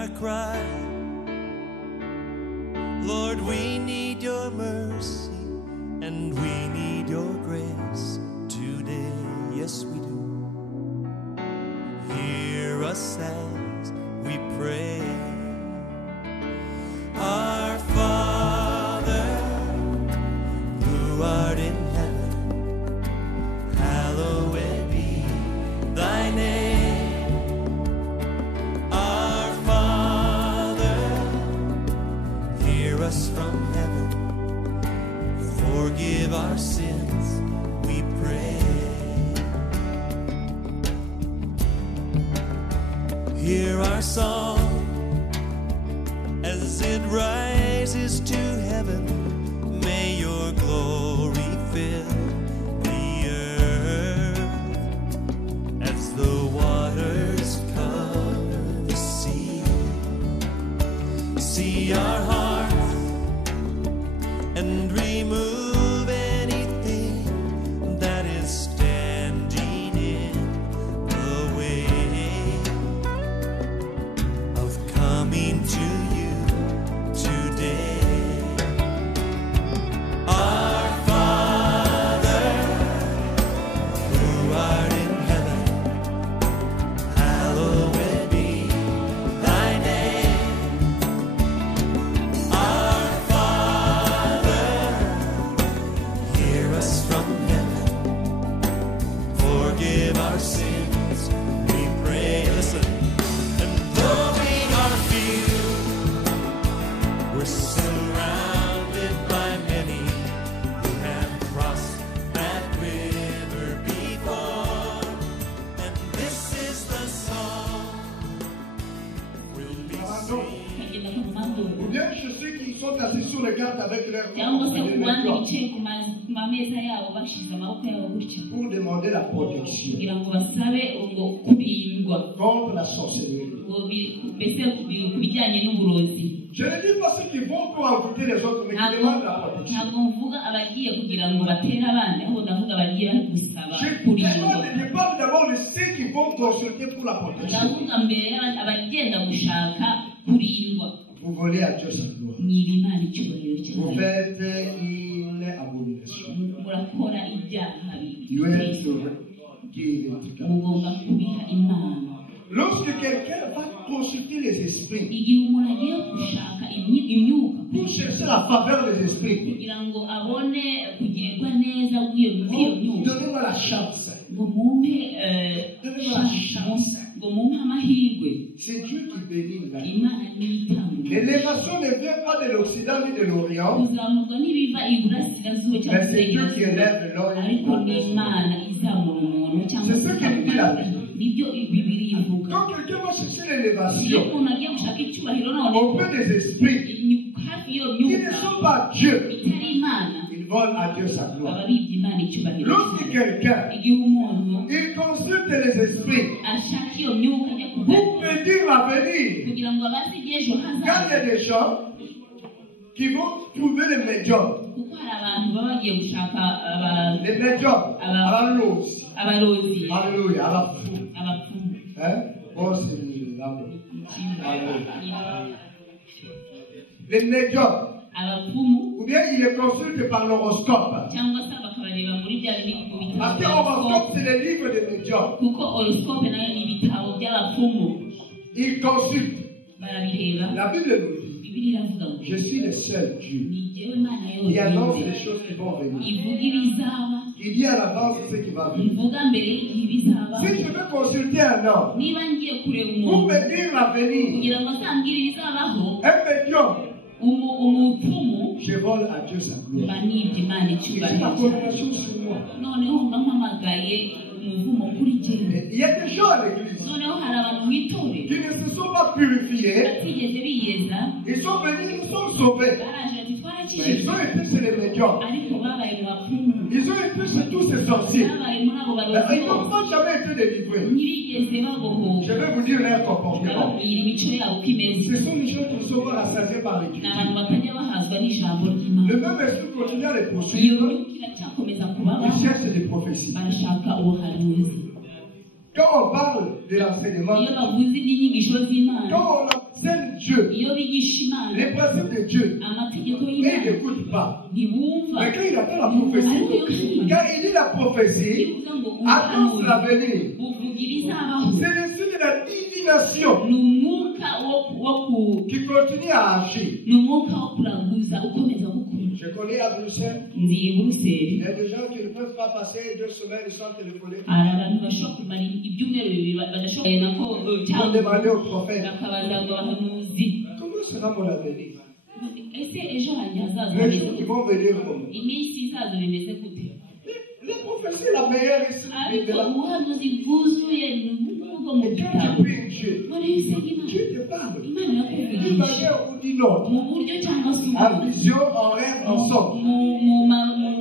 our cry. Lord, we need your mercy and we need your grace today. Yes, we do. Hear us as we pray. Our Father, who art in heaven, hallowed be thy name. Our Father, hear us from heaven, forgive our sins, we pray. Hear our song as it rises to heaven. May your glory fill the earth as the waters cover the sea. See our hearts and remove anything that is standing in the way of coming to you today. Our Father, who art in heaven, hallowed be thy name. Our Father, hear us from heaven, forgive our sins, we pray. Listen, and though we are few, we're surrounded by many who have crossed that river before, and this is the song we'll be singing. Ou bien chez ceux qui sont assis sur les gardes avec leurs cyangwa se ku bandi mains bicaye ku mameza yabo bashize amaboko yabo gutya pour demander la protection kugira ngo basabe ngo kurindwa contre la sorcellerie. mbese ku bijyanye n'uburozi. Je ne dis pas ceux qui vont pour envoûter les autres, mais qui demandent la protection. ntabwo mvuga abagiye kugira ngo batere abandi, ahubwo ndavuga abagiye bari gusaba kurindwa. Je parle d'abord de ceux qui vont consulter pour la protection. ndavuga mbere abagenda gushaka kurindwa. Vous volez à Dieu sa gloire. mwiba Imana icyubahiro Vous cyayo. faites une abomination. murakora ibyaha You have bibi. to give it to God. mugomba kubiha Imana. Lorsque quelqu'un va consulter les esprits igihe umuntu agiye gushaka imyuka pour chercher la faveur des esprits, kugira ngo abone kugirirwa neza bw'iyo myuka, donnez-moi la chance. ngo mumpe Donnez-moi la chance. ngo mumpe amahirwe. C'est Dieu qui bénit la vie. Imana niyo itanga. L'élévation ne vient pas de l'Occident ni de l'Orient, kuzamurwa ntibiva iburasirazuba cyangwa mais c'est Dieu qui élève l'homme. ariko ni Imana izamura umuntu cyangwa C'est ce que dit la Bible. nibyo Bibiliya ivuga. Quand quelqu'un va chercher iyo l'élévation umuntu agiye gushaka icyubahiro none auprès des esprits hafi y'iyo qui ne myuka sont pas Dieu, itari Imana, ils volent à Dieu sa gloire. baba bibye Imana icyubahiro. Lorsque quelqu'un igihe umuntu il consulte les esprits ashaka iyo myuka ajya pour kuganira prédire l'avenir, kugira ngo abaze igihe ejo car il y hazaza, a des gens qui vont trouver les médiums, kuko hari abantu baba bagiye gushaka les médiums, abarozi, abarozi, alléluia, abapfu, abapfumu. hein? Bon, c'est l'amour. Les médiums, abapfumu ou bien ils les consultent par l'horoscope. cyangwa se bakabareba muri bya bindi mu Parce que bitabo l'horoscope, c'est les livres des médiums. kuko horoscope nayo ni ibitabo by'abapfumu, Ils consultent. barabireba. La Bible nous dit, Bibiliya iravuga ngo je suis le seul Dieu ni jyewe Imana qui annonce yonyine les choses qui vont venir, ivuga ibizaba, qui dit à l'avance ce qui va venir. ivuga mbere y'igihe bizaba. Si je veux consulter un homme niba ngiye kureba pour umuntu me dire l'avenir, kugira ngo azambwire ibizabaho, un médium, umupfumu je vole à Dieu sa gloire. mba nibye Imana Et j'ai la icyubahiro. condamnation sur moi. noneho mba mpamagaye umuvumo kuri jyewe. Il y a des gens à l'église noneho hari abantu mu itorero qui ne se sont pas purifiés. batigeze biyeza, Ils sont venus, ils sont sauvés. baraje ati Mais ils twarakijijwe, ont été chez les médiums. ariko babaye mu bapfumu, Ils ont été chez tous ces sorciers. babaye muri abo Mais barozi ils n'ont bose, pas jamais été délivrés. ntibigeze Je babohoka. vais vous dire leur comportement. bababwira imico yabo uko imeze. Ce sont les gens qui ne sont pas rassasiés par ni l'écriture. abantu batajya bahazwa n'ijambo ry'Imana. Le même esprit continue à les iyo poursuivre. myuka iracyakomeza kubabaho, Ils cherchent des prophéties. barashaka ubuhanuzi. Quand on parle de l'enseignement, iyo bavuze iby'inyigisho z'Imana, quand on enseignent Dieu, iyo bigisha Imana les principes de Dieu, amategeko et ils y'Imana n'écoutent pas. ntibumva. Mais quand il attend la prophétie, quand il lit la prophétie, bivuga ngo annonce ubuhanuzi l'avenir. buvuga ibizabaho. C'est le signe de la divination ni umwuka wo qui continue à agir. ni umwuka wo kuraguza ukomeza gukura. Je connais à Bruxelles, nzi i Buruseli il y a des gens qui ne peuvent pas passer 2 semaines sans téléphoner. hari abantu bashobora kumara ibyumweru bibiri badashobora nako Pour cyangwa demander au prophète, bakabaza ngo abahanuzi comment sera mon avenir? ese ejo hanjye hazaza Les hameze jours qui gute? vont venir comment? iminsi izaza bimeze gute? La prophétie est la meilleure ici. ariko ubuhanuzi bwuzuye ni ubwo mu Et quand gitabo. tu pries Dieu, none iyo usenga Imana Dieu te parle. Imana D'une irakuvugisha manière ou d'une autre. mu buryo cyangwa se En vision, en rêve, en songe. mu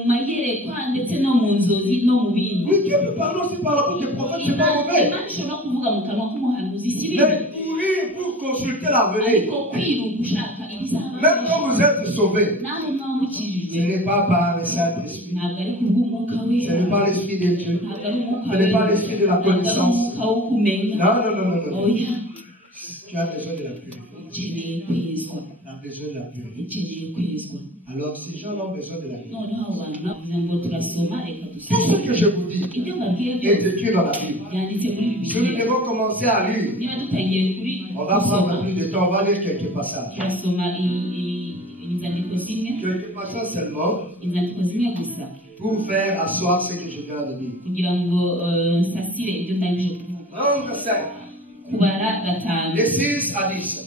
mayerekwa ndetse no mu nzozi no mu bindi. Oui, Dieu peut parler aussi par la bouche des prophètes, c'est pas mauvais. Imana ishobora kuvuga mu kanwa k'umuhanuzi si bibi, Mais courir pour consulter l'avenir, ariko kwiruka ushaka même ibizabaho quand vous êtes sauvés, nawe mwaba mukijijwe ce n'est pas par le Saint-Esprit, ntabwo ari kubw'umwuka we, ce n'est pas l'Esprit de Dieu, ntabwo ari umwuka ce we, n'est pas l'Esprit de la ntabwo ari connaissance. umwuka wo kumenya. Non, non, non, non, non. oya Tu as besoin de la purification. ukeneye kwezwa, Tu as besoin de la purification. ukeneye kwezwa. Alors, ces gens ont besoin de la purification. noneho abo bantu bavuze ngo turasoma reka Tout dusome ce que je vous dis ibyo mbabwiye est byose écrit dans la Bible. byanditse muri Si nous bibiliya. devons commencer à lire, niba dutangiye kuri on va prendre gusoma plus de temps, on va lire quelques passages. turasoma inzandiko zimwe Quelques passages seulement inzandiko zimwe gusa pour faire asseoir ce que je viens de dire. kugira ngo nsasire ibyo ndangije kuvuga. Nombre 5, kubara gatanu de 6 à 10.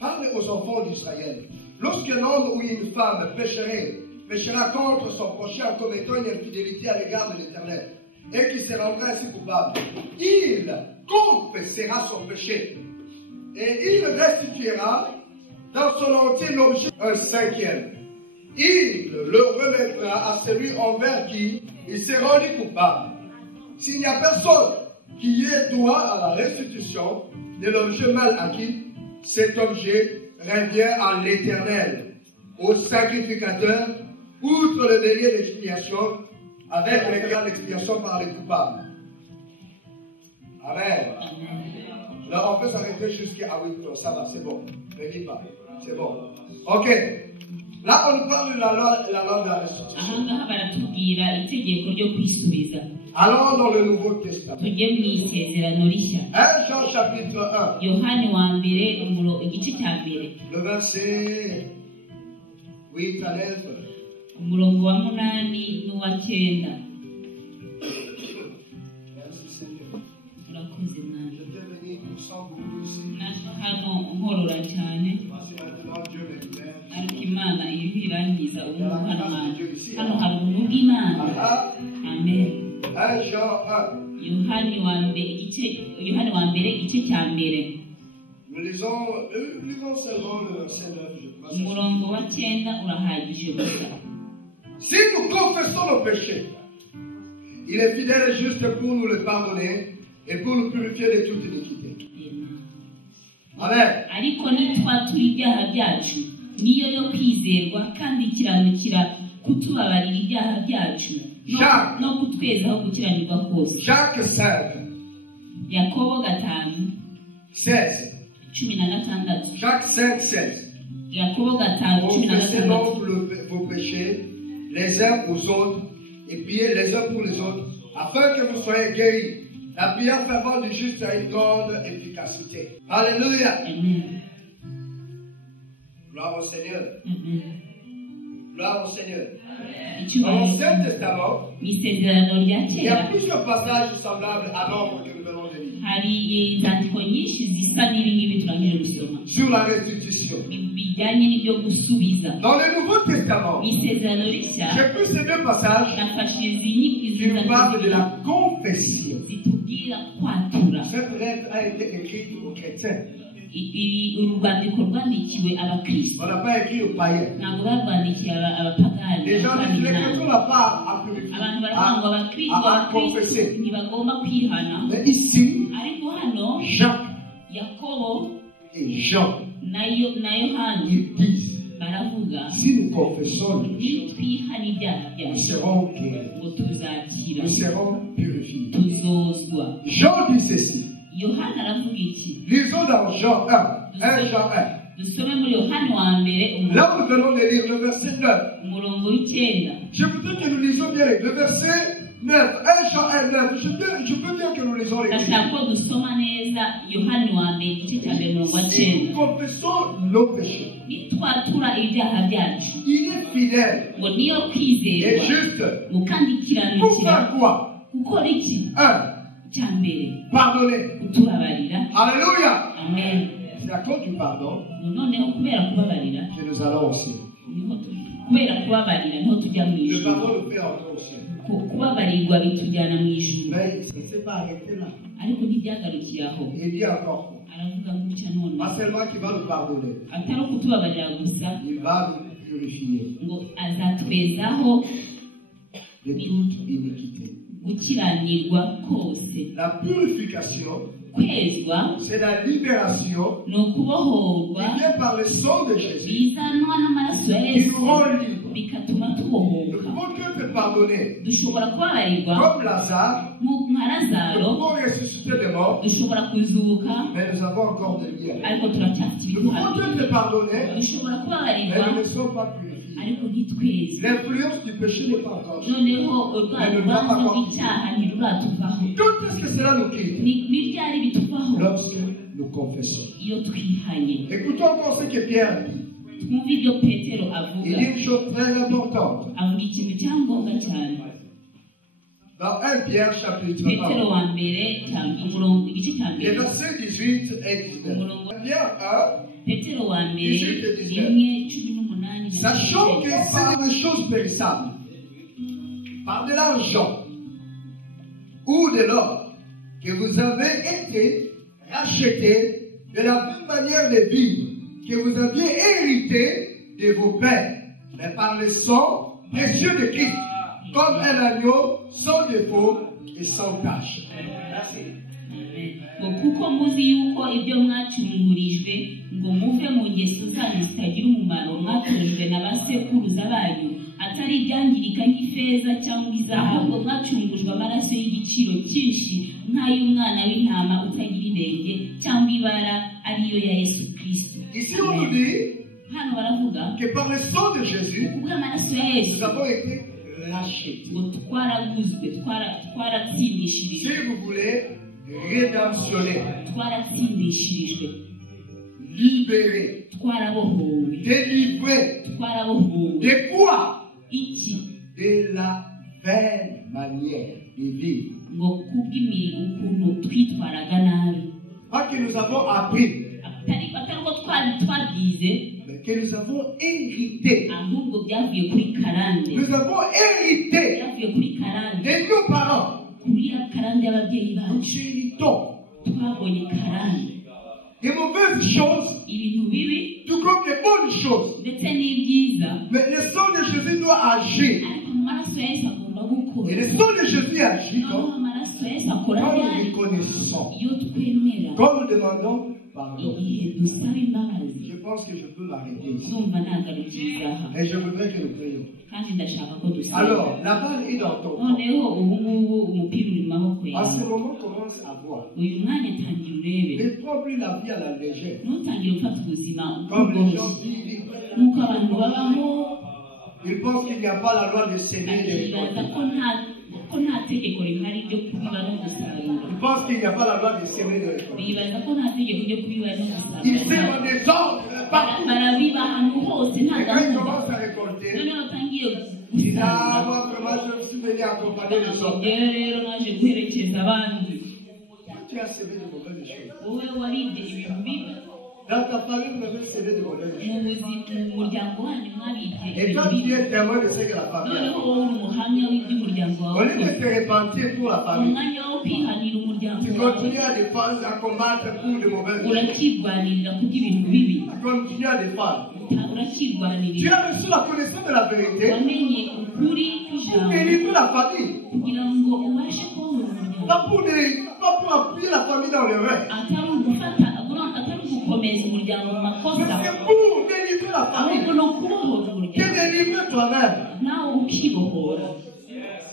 Parlez aux enfants d'Israël. Lorsqu'un homme ou une femme péchera contre son prochain en commettant une infidélité à l'égard de l'Éternel, et qui se rendra ainsi coupable, il confessera son péché, et il restituera dans son entier l'objet un cinquième. Il le remettra à celui envers qui il s'est rendu coupable. S'il n'y a personne qui ait droit à la restitution de l'objet mal acquis, cet objet revient à l'Éternel, au sacrificateur, outre le délai d'expiation, avec le cas d'expiation par les coupables. Amen. Là, on peut s'arrêter jusqu'à 8 heures. Ça va, c'est bon. Ne dis pas. C'est bon. Ok. Là, on nous parle de la loi de la restitution. ahangaha baratubwira itegeko ryo kwisubiza. Allons dans le Nouveau Testament. tujye mu isezerano rishya. 1 Jean chapitre 1. yohani wa mbere igice cya mbere Le verset 8 à 9. umurongo wa 8 n'uwa 9. Merci Seigneur. urakoze mwana. J'étais venu pour sans beaucoup ici. naje hano nkorora cyane Parce que maintenant Dieu me libère. ariko imana iriho irangiza umwuka hano hano hari ubuntu bw'imana. Ah, amen. 1 Jean 1. yohani wa mbere igice cya mbere Nous lisons seulement le verset 9, je crois. umurongo wa 9 urahagije gusa. Si nous confessons nos péchés, il est fidèle et juste pour nous le pardonner et pour nous purifier de toute iniquité. Amen. ariko nitwatura ibyaha byacu niyo yo kwizerwa kandi ikiranukira kutubabarira ibyaha byacu no kutwezaho gukiranirwa kose. Jacques 5, yakobo 16. 5:16 Jacques 5, 16. yakobo Confessez 5:16 donc vos péchés les uns aux autres et priez les uns pour les autres afin que vous soyez guéris. La prière fervente du juste a une grande efficacité. Alléluia. Amen. Gloire au Seigneur. Amen. Gloire au Seigneur. Dans icyubahiro l'Ancien Testament, mu isezerano rya il y a kera plusieurs passages semblables à l'ombre que nous venons de lire. hari inzandiko nyinshi zisa n'ibi ngibi turangije gusoma Sur la restitution. bijyanye n'ibyo gusubiza. Dans le Nouveau Testament, mu isezerano rishya j'ai pris ces deux passages nafashe qui nous parlent de la confession. zitubwira kwatura. Cette lettre a été écrite aux chrétiens. uru rwandiko rwandikiwe abakristo On n'a pas écrit aux païens. ntabwo barwandikiye abapagani. Les gens disent les chrétiens n'ont pas à purifier, abantu baravuga ngo abakristo à confesser. ntibagomba kwihana. Mais ici, ariko hano Jacques yakobo et Jean, na yohani ils disent, baravuga si nous confessons le péché, nitwihana ibyaha nous byacu serons guéris, ngo tuzakira nous serons purifiés. tuzozwa. Jean dit ceci, yohani aravuga iki? iki Lisons dans Jean 1. 1 Jean 1. dusome muri yohani wa mbere Là où nous venons de lire le verset 9. umurongo w'icyenda. Je voudrais que nous lisions bien le verset 9. 1 Jean 1, 9. Je veux bien que nous lisons les ndashaka ko dusoma neza yohani wa mbere igice cya mbere umurongo wa Si cyenda. nous confessons nos péchés, nitwatura ibyaha byacu il est fidèle ngo niyo et kwizerwa juste ngo kandi pour ikiranukira faire quoi? gukora iki 1. cya mbere Pardonner. kutubabarira. Alléluia. amen. C'est à cause du pardon noneho kubera kubabarira que nous allons au ciel. kubera kubabarira niho tujya mu Le ijuru. pardon nous fait entrer au ciel. kubabarirwa bitujyana mu ijuru. Mais ça ne s'est pas arrêté là. ariko ntibyagarukiye aho. Il dit encore quoi? aravuga gutya none Pas seulement qu'il va nous pardonner, atari ukutubabarira gusa il va nous purifier ngo azatwezaho de toute iniquité. gukiranirwa kose. La purification, kwezwa c'est la libération ni ukubohorwa qui vient par le sang de Jésus bizanwa n'amaraso ya qui yesu nous rend libres. bigatuma Nous tubohoka. pouvons que te pardonner. dushobora kubabarirwa Comme Lazare, nka nous lazaro, pouvons ressusciter des morts, dushobora kuzuka mais nous avons encore des liens. ariko turacyafite Nous pouvons ibituha. que te pardonner, dushobora mais kubabarirwa nous ne sommes pas purifiés. ariko ntitweze. L'influence du péché n'est pas encore changée. noneho urwa rubanza rw'icyaha ntiruratuvaho. Quand est-ce que cela nous quitte? ni ryari bituvaho? Lorsque nous confessons. iyo twihanye. Écoutons encore ce que Pierre dit. twumve ibyo petero Il avuga. dit une chose très importante. avuga ikintu cya ngombwa cyane. Dans 1 Pierre chapitre petero 1, wa mbere umurongo igice cya les mbere versets 18 et 19. Pierre 1, petero wa mbere 18. rimwe cumi n'umunani na sachant que cumi. c'est des choses périssables, par de l'argent ou de l'or, que vous avez été rachetés de la même manière de vivre que vous aviez hérité de vos pères, mais par le sang précieux de Christ, comme un agneau sans défaut et sans tache. Merci. ngo kuko muzi yuko ibyo mwacungurijwe ngo muve mu ngeso zanyu zitagira umumaro mwatojwe na basekuruza banyu atari ibyangirika nk'ifeza cyangwa izahabu, ahubwo mwacungujwe amaraso y'igiciro cyinshi nk'ay'umwana w'intama utagira inenge cyangwa ibara ariyo ya Yesu Kristo. Ici on nous dit hano baravuga que par le sang de Jésus, kubw'amaraso ya Yesu nous avons été rachetés. ngo twaraguzwe, twaratsindishirijwe, Si vous voulez, rédemptionné, twaratsindishirijwe, libéré, twarabohowe, délivré. twarabohowe. De quoi? iki De la vaine manière de vivre. ngo ukuntu twitwaraga nabi, Pas que nous avons appris, atari ko twabyize, mais que nous avons hérité. ahubwo byavuye kuri karande, Nous avons hérité byavuye kuri karande, de nos parents. kuri ya karande y'ababyeyi Nous bacu. héritons twabonye karande, des mauvaises choses, ibintu bibi tout comme des bonnes choses. ndetse n'ibyiza, Mais le sang de Jésus doit agir. ariko mu maraso ya Yesu agomba gukora. Et le sang de Jésus agit noneho quand amaraso ya Yesu akora nous ryari? reconnaissons, iyo twemera, quand nous demandons pardon. igihe dusaba imbabazi. Je pense que je peux m'arrêter ici. ndumva nagarukiriza aha, Et je voudrais que nous prions. kandi ndashaka ko dusaba. Alors, la balle est dans ton camp. noneho ubu ngubu umupira uri mu maboko À ce yawe. moment, commence à voir. uyu mwanya tangira urebe, Ne prends plus la vie à la légère. ntutangire gufata ubuzima Comme les gens bwose vivent, nk'uko abantu babaho. ils pensent qu'il n'y a pas la loi de s'aimer et de bakibaza récolter. ko nta tegeko rihari ryo kubiba no gusarura. Ils pensent qu'il n'y a pas la loi de s'aimer et de récolter. bibaza ko nta tegeko ryo kubiba no Ils gusarura. s'aiment en désordre partout. barabiba ahantu hose nta Et quand ils gahunda. commencent à récolter, noneho batangiye ils disent ah, gusarura, moi vraiment, je suis venu accompagner les autres. njyewe rero naje guherekeza abandi. Tu as semé de mauvaises choses. wowe waribye ibintu bibi Dans ta famille, vous avez semé de mauvaises choses. mu muryango wanyu mwabibye Et ibintu toi, tu bibi. es témoin de ce que la famille a noneho fait. wowe uri umuhamya w'iby'umuryango Au wawe lieu de ukoze. te repentir pour la famille, umwanya wo kwihanira umuryango tu wawe continues à défendre, à combattre pour de mauvaises choses. urakirwanirira kubw'ibintu bibi. Tu continues à défendre. Tu urakirwanirira as reçu la connaissance de la vérité wamenye ukuri pour kw'ijambo délivrer la famille. kugira ngo ubashe kubona umuryango, Pas pour appuyer la famille dans le reste. atari ugufata atari ugukomeza umuryango mu Mais makosa, c'est pour délivrer la ahubwo famille. ni ukubohora Te umuryango délivrer toi-même. nawe ukibohora.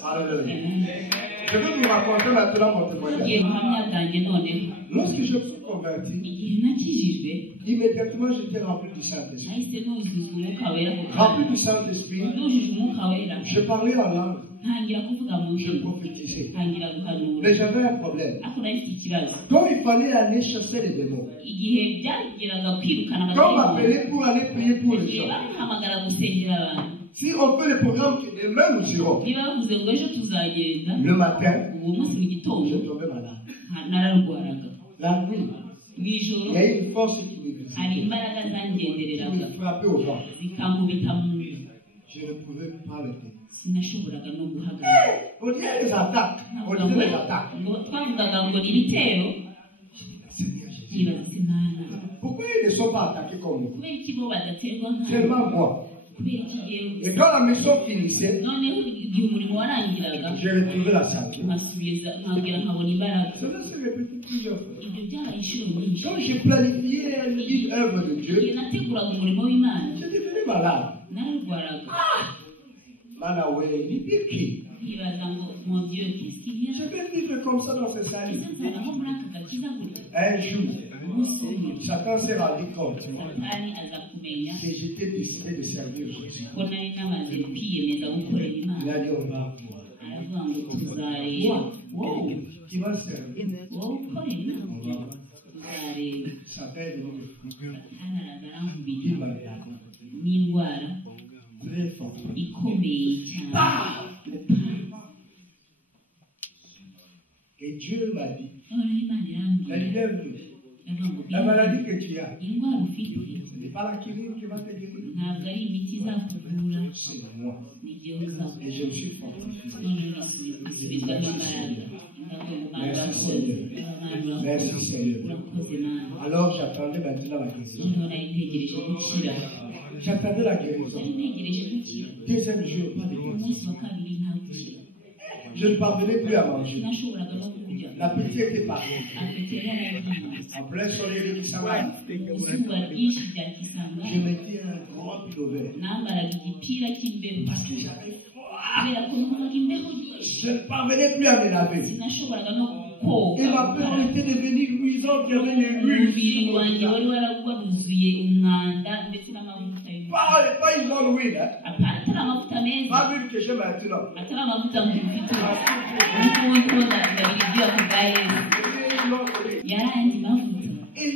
Alléluia. Amen. Je vais vous raconter maintenant mon témoignage. ngiye guhamya bwanjye noneho Lorsque je me suis converti, igihe nakijijwe immédiatement j'étais rempli du Saint-Esprit. nahise nuzuza umwuka wera ku Rempli kanya du Saint-Esprit, nujuje umwuka wera je parlais en langue, ntangira kuvuga mu je ndimi prophétisais. ntangira guhanura Mais j'avais un problème. ariko nari mfite ikibazo Quand il fallait aller chasser les démons, igihe byageraga kwirukana quand on abadayimoni m'appelait pour aller prier pour les igihe gens, bamuhamagara gusengera abantu si on fait le programme que demain nous irons, niba bavuze ngo ejo tuzagenda le matin, uwo munsi mu gitondo je tombais malade. nararwaraga La nuit, mu ijoro il y a une force qui me hari visitait, imbaraga qui zangendereraga me frappait au ventre. zikankubita mu nda Je ne pouvais pas le faire. sinashoboraga no guhagarara On dirait des attaques. On Navuga disait des attaques. ngo twavugaga ngo ni ibitero Seigneur Jésus. nkibaza se mana Pourquoi ils ne sont pas attaqués comme nous? kubera iki bo badaterwa nkawe Seulement moi. kubera iki yewe Et quand la mission finissait, noneho igihe umurimo warangiraga j'ai retrouvé la santé. nkasubiza nkabwira nkabona imbaraga Cela s'est répété plusieurs fois. ibyo byabaye inshuro nyinshi Quand j'ai planifié une œuvre de igihe Dieu, nateguraga umurimo w'imana j'étais devenu malade. nararwaraga Malawi, Nipiki. nkibaza ngo mon dieu qu'est-ce qu'il y a Je vais vivre comme ça dans ces salles. ese nzanaho muri aka gakiza gutya Un jour, umunsi umwe Satan s'est rendu compte satani aza kumenya que j'étais décidé de servir Jésus. ko nari namaze kwiyemeza gukorera Il imana a dit on va voir. aravuga ngo tuzareba wowe Qui va servir? wowe ukorera imana On va voir. tuzareba Satan est venu satani araza arankubita il m'a dit, n'indwara très fort. ikomeye cyane Et Dieu m'a dit, noneho imana la irambwira lumière venue. iravuga ngo La maladie que tu as, indwara ufite ce n'est pas la chirurgie qui va te guérir. ntabwo ari imiti izakuvura C'est moi. ni igihe uzakuvura Et je me suis fortifié. noneho isubizwamo imbaraga ndavuga ngo mana urakoze mana Merci urakoze Seigneur. urakoze mana Alors j'attendais maintenant la guérison. noneho nari ntegereje gukira J'attendais la guérison. nari ntegereje gukira Deuxième jour, pas de guérison. umunsi wa kabiri nta gukira Je ne parvenais plus à manger. sinashoboraga no kurya L'appétit était parti. apeti yari yaragiye En plein soleil de Kisangani, izuba ryinshi rya kisanga je mettais un grand pullover. nambaraga igipira cy'imbeho Parce que j'avais froid. kubera ko numvaga imbeho nyinshi Je ne parvenais plus à me laver. sinashoboraga no koga Et ma peau était devenue luisante, il y avait des umubiri rues. wanjye wari waruzuye umwanda ndetse n'amavuta y'umwanda Pas une bonne huile, hein. atari amavuta meza Pas l'huile que j'ai maintenant. atari amavuta mufite n'ubundi ko ndabira ibyo bwa yesu yaranze amavuta Et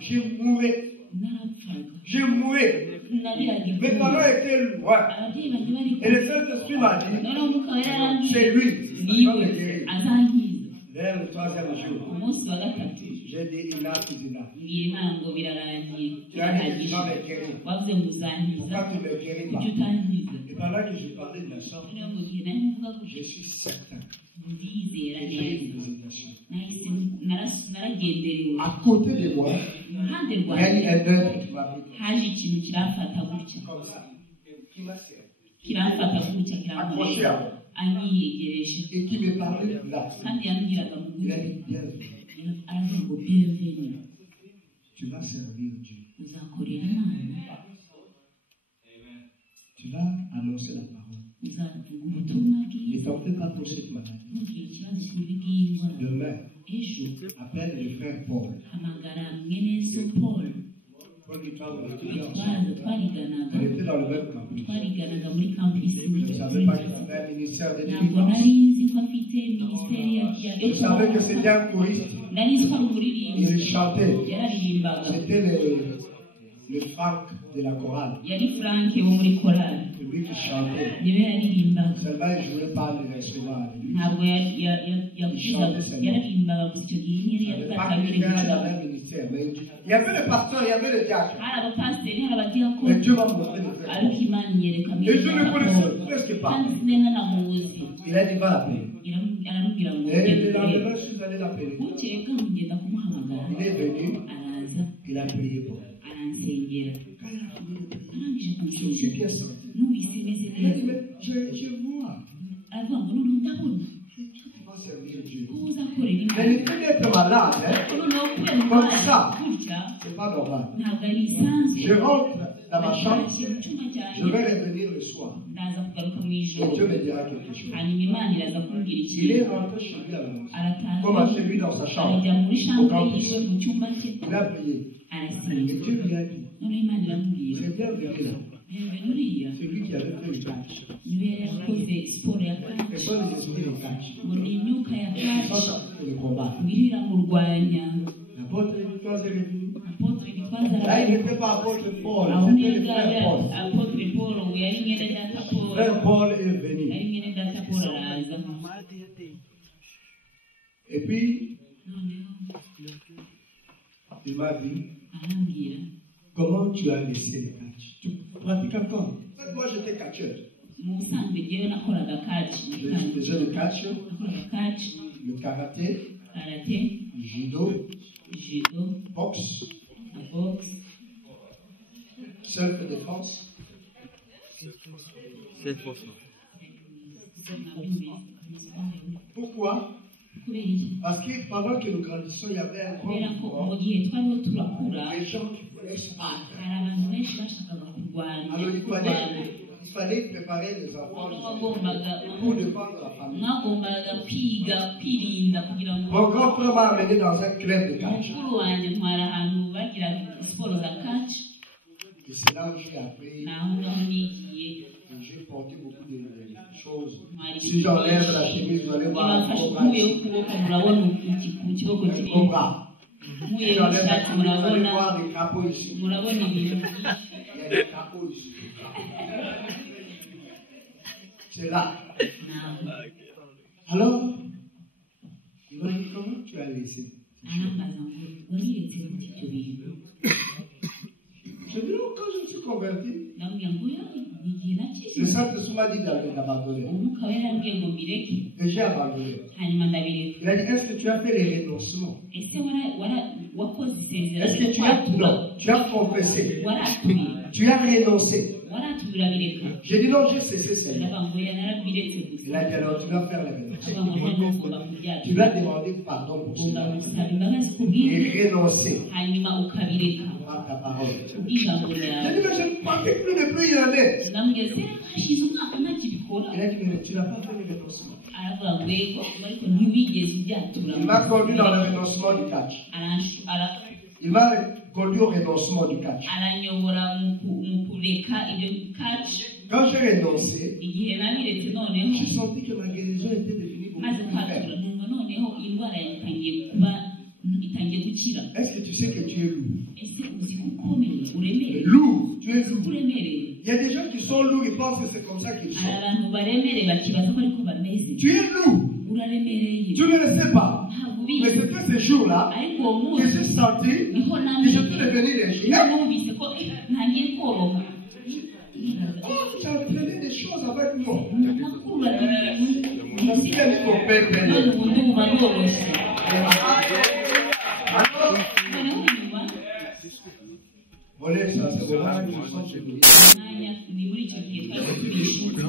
je mourais. narapfaga Je mourais. nariraga Mes parents étaient loin. ababyeyi banjye bari Et le Saint-Esprit m'a dit, noneho umwuka wera yarambwiye c'est lui. niwe azankiza Vers le troisième jour, umunsi wa gatatu j'ai dit, enough is enough. mbwira imana ngo birarangiye Tu as dit que tu birahagije vas me guérir. wavuze ngo uzankiza Pourquoi tu ne me guéris kuki pas? utankiza Et pendant que je parlais de la sorte, noneho mu gihe nari kuvuga je gutyo suis certain ndizera que j'ai neza une visitation. nahise naragenderewe À côté de moi, iruhande il y a rwanjye eu un œuvre qui m'a pris haje ikintu kiramfata gutya comme ça, qui m'a servi kiramfata gutya Accroché kiramureba à moi anyiyegereje et qui me parlait là. kandi yambwiraga mu Il a gutwi dit, bienvenue, aravuga ngo bienvenue tu vas servir Dieu. uzakorera imana Tu vas annoncer la parole. uzavuga ubutumwa Ne bwiza t'en fais pas pour cette maladie. ntugire ikibazo kuri bw'iyi ndwara Demain, ejo appelle le frère Paul. hamagara mwene so paul Paul et toi, on étudiait ensemble. twariganaga On était dans le même campus. twariganaga muri campus Je ne savais pas qu'il avait un ministère de ntabwo délivrance. nari nzi ko afite minisiteri yo Je savais que c'était un choriste. nari nzi ko ari umuririmbyi Il chantait. yararirimbaga C'était le Franck de la chorale. yari frank wo muri korali Celui qui chantait. niwe yaririmbaga Seulement, il ne jouait pas l'instrument. ntabwo yaririmbaga gusa icyo gihe Il yari n'y avait pas yatabire quelqu'un dans gucuranga un ministère. Mais il y avait le pasteur, il y avait le diacre. hari abapasiteri hari Mais abadiyakoni Dieu m'a montré le frère. ariko imana inyereka Et je ne le connaissais presque pas. kandi sinena namuzi Il a dit, va l'appeler. aramubwira ngo Et ujye le kureba lendemain, je suis allé l'appeler. bukeye bwaho ngenda kumuhamagara Il est venu, araza il a prié pour moi. aransengera Quand il a fini de prier, arangije je me suis kunsengera bien senti. numvise meze Il a dit, neza mais je vois. aravuga ngo noneho ndabona Tu vas servir Dieu. ko uzakorera Mais imana le fait d'être malade, hein, noneho kubera Comme indwara ça. gutya c'est pas normal. ntabwo ari isanzwe Je rentre dans ma chambre, atashye mu cyumba je cyanjye vais revenir le soir. ndaza kugaruka mu Et ijoro Dieu me dira quelque chose. hanyuma imana iraza kumbwira Il est ikintu rentré chez lui à la maison. arataha Comme à chez lui dans sa chambre. arajya muri shambure yiwe mu cyumba cye Il a prié. arasenga Et Dieu lui a dit, noneho imana iramubwira c'est bien venu là. reba nuriya C'est lui qui avait fait le catch. niwe yari yakoze siporo ya Ce kaci sont les esprits de catch. ngo ni imyuka ya Ils sont kaci en train de combattre. ngwino iramurwanya L'apôtre Victoire est revenu. apotre gitwaza Là, il n'était pas apôtre Paul, aho c'était le niga frère Paul. apotre paul ubu yari mwene data paul Frère Paul est yari venu. mwene data paul araza Et puis, noneho il m'a dit, arambwira comment tu as laissé le catch? Tu pratiques encore? En fait, moi, j'étais catcheur. mu busanzwe ngewe nakoraga kaci Je faisais le catch, nakoraga kaci le karaté, karate le judo, judo boxe, na box self-défense. Pourquoi? kubera iki Parce que pendant que nous grandissons, il y avait un kubera ko grand mu gihe twariho turakura des gens qui voulaient se battre. hari abantu benshi bashakaga kurwana Alors il kurwana fallait préparer les enfants wagombaga pour défendre la famille. mwagombaga kwiga kwirinda kugira ngo Mon grand frère m'a amené dans un club de catch. mukuru wanjye ntwara ahantu bagira siporo za kaci Et c'est là où j'ai appris, ni aho ngaho nigiye j'ai porté beaucoup de choses. ntwara Si j'enlève la chemise, vous allez voir niba un mfashe gros bras. nkuyeho ukuboko murabona ku kiboko Un kiri gros bras. Si nkuyeho j'enlève la ishati chemise, vous allez murabona voir des crapauds ici. murabona ibintu byinshi Il y a des crapauds ici. C'est là. ntabwo Alors, il m'a dit, comment tu as laissé? arambaza ngo wariyetse gute ibyo bintu J'ai dit, non, quand je me suis converti, ndamubwira ngo oya ni igihe le nakize Saint-Esprit m'a dit d'abandonner. umwuka we yarambwiye ngo mbireke Et j'ai abandonné. hanyuma ndabireka Il a dit, est-ce que tu as fait les renoncements? ese wakoze Est-ce que isezerano non, tu as confessé? waratuye Tu as renoncé? waratuye urabireka J'ai dit, non, j'ai cessé Seigneur. ndavuga ngo oya narabiretse Il gusa a dit, alors tu vas faire les ndavuga ngo renoncements. noneho ugomba Tu kubyatura vas demander pardon pour ugomba cela. gusaba imbabazi ku bw'ibyo Et renoncer hanyuma ukabireka à ta parole. kubw'ijambo J'ai ryawe dit, mais je ne pratique plus depuis une année. ndamubwira se hashize umwaka ntakibikora Il a dit, mais tu n'as pas fait les renoncements. aravuga ngo yego ariko ntiwigeze ubyatura Il m'a conduit dans le renoncement du catch. Il m'a conduit au renoncement du catch. aranyobora mu kureka ibyo kaci Quand j'ai renoncé, igihe nabiretse noneho j'ai senti que ma guérison était devenue beaucoup maze plus kwatura faible. numva noneho indwara yanjye itangiye gukira Est-ce que tu sais que tu es lourd? ese uzi ko ukomeye uremereye Lourd, tu es lourd. uremereye Il y a des gens qui sont lourds, ils pensent que c'est comme ça qu'ils hari sont. abantu baremereye bakibaza ko ariko bameze Tu es lourd. uraremereye Tu ne le sais pas. ntabwo Mais ubizi c'était ce jour-là ariko uwo que munsi j'ai senti niho que namenye j'étais devenu léger. niho numvise ko ntangiye koroha Oh, tu as entraîné des choses avec moi. nakururaga ibintu Parce qu'il y a des copains, none ubu ndumva rworoshye Alors, noneho inyuma volez ça, c'est vraiment une chanson que nous umwanya ni muri icyo gihe twari turishyura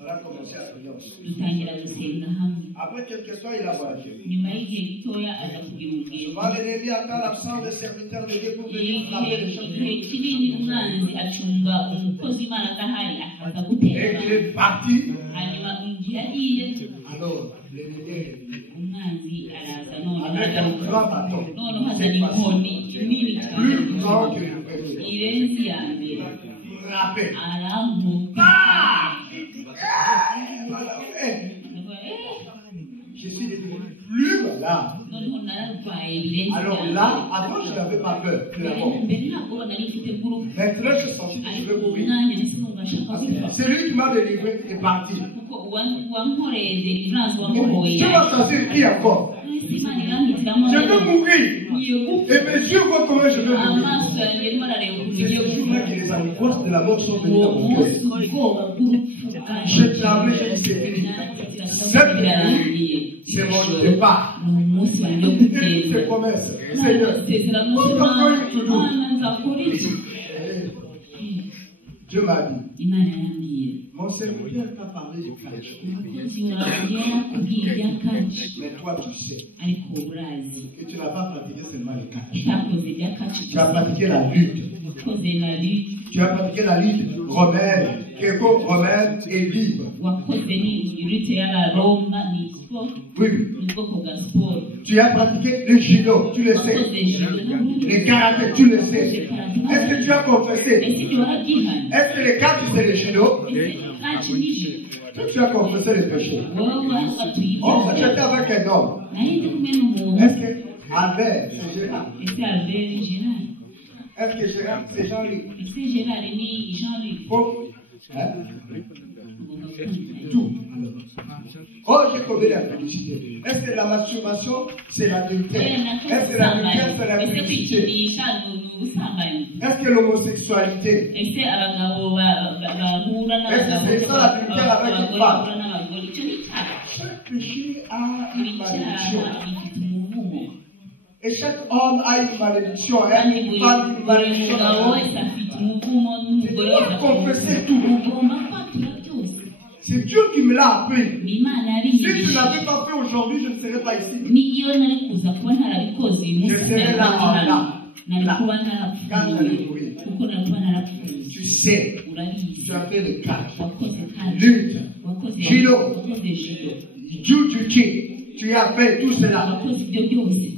On a commencé à prier ensemble. dutangira gusenga hamwe Après quelques temps, il a voyagé. nyuma y'igihe gitoya aza kugira urugendo Souvent, l'ennemi attend l'absence des serviteurs de Dieu pour venir frapper les gens. igihe kinini umwanzi acunga umukozi w'imana adahari akaza Et gutera il est parti. hanyuma igihe agiye Alors, l'ennemi est venu. umwanzi araza none Avec un grand bâton. noneho hazana inkoni nini cyane Plus grand que le premier. irenze iya mbere Frappé. arambuka Je suis devenu plus malade. noneho nararwaye birenze Alors iya là, mbere avant, je n'avais pas peur de la mort. mbere ntabwo ubona ari mfite bw'urupfu Maintenant, je sentis que je ariko vais mourir. umwanya nahise numva nshaka Parce gupfa que c'est lui qui m'a délivré et parti. kuko uwankoreye deliverance Je wamuhoye vais choisir qui encore. ese imana irampitiramo Je vais mourir. ngiye gupfa Et mes yeux voient comment je vais mourir. amaso yanjye arimo arareba ukuntu C'est ugiye ce gupfa jour-là que les angoisses de la mort sont venues uwo dans mon munsi cœur. ubwoba bw'urupfu bwaje J'ai tremblé, j'ai dit c'est fini. birarangiye C'est mon départ. ni umunsi wanjye wo C'est kugenda promesse. Seigneur. amasezerano y'imana nzakora iki Dieu m'a dit, imana yarambwiye mon serviteur t'a parlé du catch. umukozi wawe yarakubwiye ibya kaci Mais toi, tu sais ariko urazi que tu n'as pas pratiqué seulement le catch. utakoze ibya kaci Tu as pratiqué la lutte. wakoze na lutte, Tu as pratiqué la lutte romaine, gréco-romaine et libre. wakoze ni lutte y'abaroma, ni sport, Oui. ni ubwoko bwa siporo. Tu as pratiqué le judo, tu le sais. Wakoze judo n'ubundi Les karaté, tu le sais. Est-ce que tu as confessé? ese ibyo warabyihanye? Est-ce que les quatre, c'est le judo? Ese kaci ni judo? Toi, tu as confessé les péchés. Wowe wafatuye Oh, ibyaha j'étais byawe. avec un homme. Nari ndi kumwe n'umuntu. Est-ce que Albert, c'est Gérard? Ese Albert ni Gerard? Est-ce que Gérard, c'est Jean-Luc? Ese Gerard ni Jean-Luc? Oh, hein? Ugomba kumva. Tout. Oh, j'ai commis la publicité. Est-ce que la masturbation, c'est l'adultère? Est-ce que l'adultère, c'est la ese publicité? kwikinisha ni ubusambanyi? Est-ce que l'homosexualité? Ese abagabo bahura Est-ce que c'est ça la vérité avec une n'abagore femme? bahura n'abagore? Icyo ni icyaha. Chaque péché a Buri une cyaha malédiction. gifite umuvumo. Et chaque homme a une malédiction. Et Kandi une buri femme une malédiction. mugabo wese afite umuvumo Tu n'umugore wese dois afite confesser umuvumo. tout. Ugomba kwatura byose. C'est Dieu qui me l'a appris. Ni Imana Si tu ne yabinyigishije. l'avais pas fait aujourd'hui, je ne serais pas ici. N'iyo nari kuza kuba ntarabikoze uyu munsi Je serai nari là, kuba là, nari là. kuba Quand j'allais narapfuye mourir. kuko nari kuba narapfuye. Tu sais, Urabizi, tu as fait le cas. wakoze kandi Lutte, wakoze judo, wakoze judo, jiu-jitsu. Tu as fait tout cela. wakoze ibyo byose,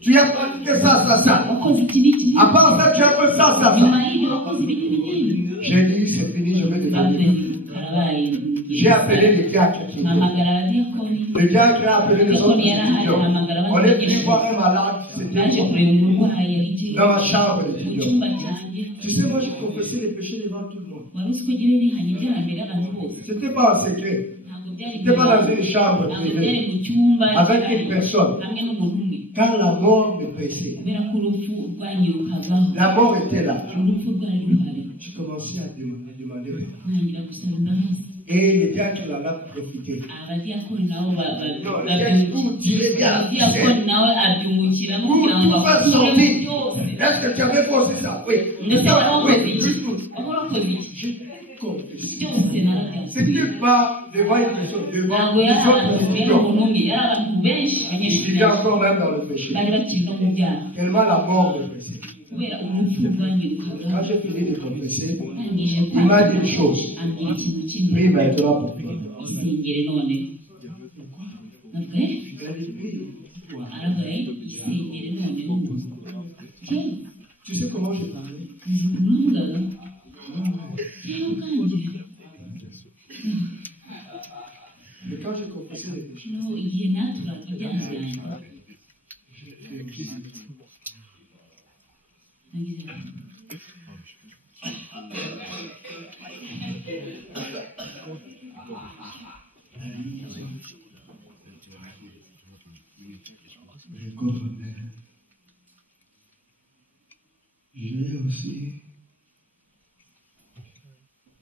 Tu as pratiqué ça. wakoze iki n'iki À part ça, tu as fait ça. nyuma y'ibyo wakoze ibindi binini. J'ai dit, c'est fini, je vais te Ave donner. karabaye. J'ai appelé les gars qui étaient là. mpamagara abadiyakoni, Le gars qui a appelé les autres Diakoni yarahari, étudiants. ahamagara On est venu abanyeshuri. voir un malade, c'était Naje moi, kureba umurwayi yari dans ma chambre mu d'étudiant. cyumba cyanjye. Tu sais, moi, j'ai confessé les péchés devant tout le monde. wari uzi ko ngewe nihanye ibyaha imbere y'abantu bose. C'était pas en secret. Ntabwo byari C'était pas dans une chambre ntabwo byari privée. mu cyumba Avec cyari une personne. hamwe n'umuntu umwe, Quand la mort me pressait, kubera ko urupfu rwanyirukagaho, la mort était là. urupfu rwari ruhari, J'ai commencé à demander pardon. ntangira gusaba imbabazi. Et les gars qui en ont profité. Abadiyakoni nabo Non, les gars qui vous tirez bien. abadiyakoni nawe abyungukiramo kugira ngo Tout va akuremo sortir. byose. Est-ce que tu avais fait aussi ça? Oui. ndetse wari wakoze Oui, iki? juste tout. wari warakoze iki? J'ai confessé. byose narabyanze. C'était pas devant une personne, devant ntabwo les yari autres abantu yari étudiants. umuntu umwe, yari abantu benshi, Je abanyeshuri vivais benshi encore même dans le péché. bari bakiri no mu byaha Tellement la mort me pressait. kubera urupfu rwanyirukagaho. Quand j'ai fini de confesser, ndangije il m'a dit une chose. ambwira ikintu kimwe, Prie maintenant pour toi. isengere none. navuga Il a dit, prie. aravuga isengere none n'ubu. kera Tu sais comment j'ai parlé? uzi ukuntu navugaga kera ubwanjye. Mais quand j'ai confessé les péchés, no igihe naturaga ibyaha byanjye nagize je comprenais. J'ai aussi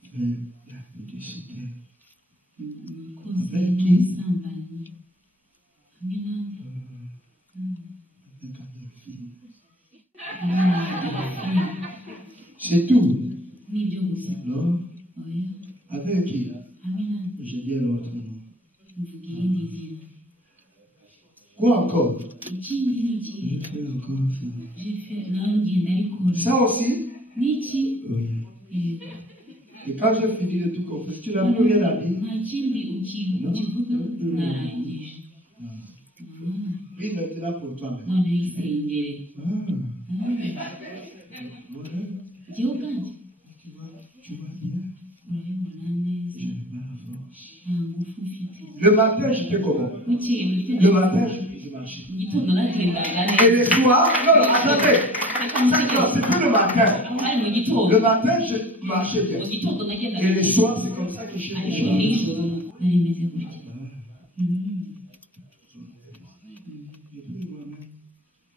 fait la publicité. nakoze n'ubusambanyi hamwe n'andi Avec Adolphine. hamwe C'est tout. n'ibyo gusa. Non? oya Avec qui? hamwe n'andi Je dis l'autre nom. mvuga irindi zina. Quoi encore? ikindi ni ikihe? Je fais encore ça. jefe nawe ngenda arikora. Ça aussi? n'iki? Oui. Yego. Et quand j'ai fini de tout confesser, tu n'as plus rien à dire. nta kindi ukivuga narangije. Prie maintenant pour toi. none isengere. jyewe ubwanjye Tu vas bien? urabibona neza, Je n'ai pas la force. nta ngufu ufite. Le matin, je fais comment? bukeye mu Le gitondo matin, je marchais. mu gitondo nagendaga Et neza. le soir, non, attendez. Non, c'est plus le matin. hari mu gitondo Le matin, je marchais bien. mu gitondo nagendaga Et le soir, c'est comme ça que je fais les ariko choses. nijoro nari meze gutya.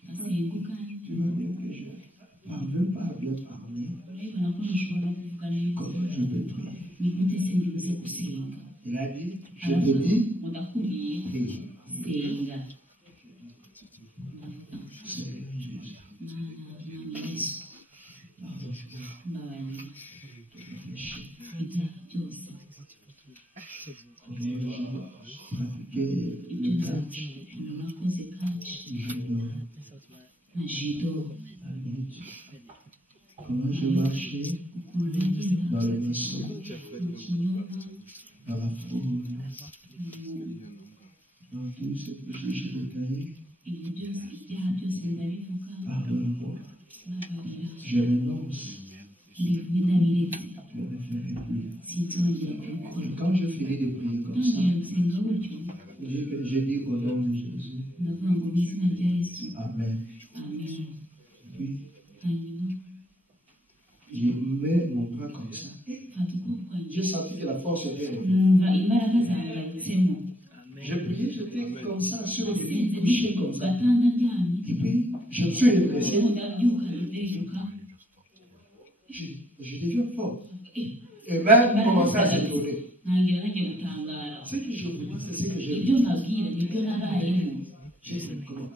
asenga ubwanjye. Tu vois bien que je ne parviens pas à bien parler. urabibona ko ntashobora kuvuga neza. Comment je vais prier? ni gute se ndibuze gusenga? Il a dit, je te dis, ngo ndakubwiye prie. senga. Seigneur Jésus, mwami yesu pardonne-moi mbabarira de mes péchés. ibyaha byose Comment j'ai pratiqué ibyo le catch, nakoze kaci le judo, na judo la lutte. Comment mensonge, mu kinyoma, dans la fraude, dans tous ces péchés, je les taille. ibyo byose ibyaha byose ndabivuga, Pardonne-moi. mbabarira, Je renonce. mbivuge ndabiretse, Je ne ferai plus. sinzongera kubikora. Et quand je finis de prier comme ça, Ntangiye gusenga gutyo, je dis au nom de Jésus, ndavuga ngo mu izina rya Yesu, Amen. amen. Puis, Hanyuma je mets mon bras comme ça. mfata ukuboko kwanjye, J'ai senti que la force était là. numva imbaraga zangarutsemo, J'ai prié, j'étais comme ça, sur le lit, nasenze couché ndi comme ku ça. gatanda ndyamye, Et puis, je me suis redressé. noneho ndabyuka ndabyuka, Je deviens fort. eh, Et même commencer à se tourner. ntangira nagiye gutangara. Ce que je vous dis, c'est ce que j'ai Ibyo vu. mbabwira nibyo nabayemo. J'ai cette comment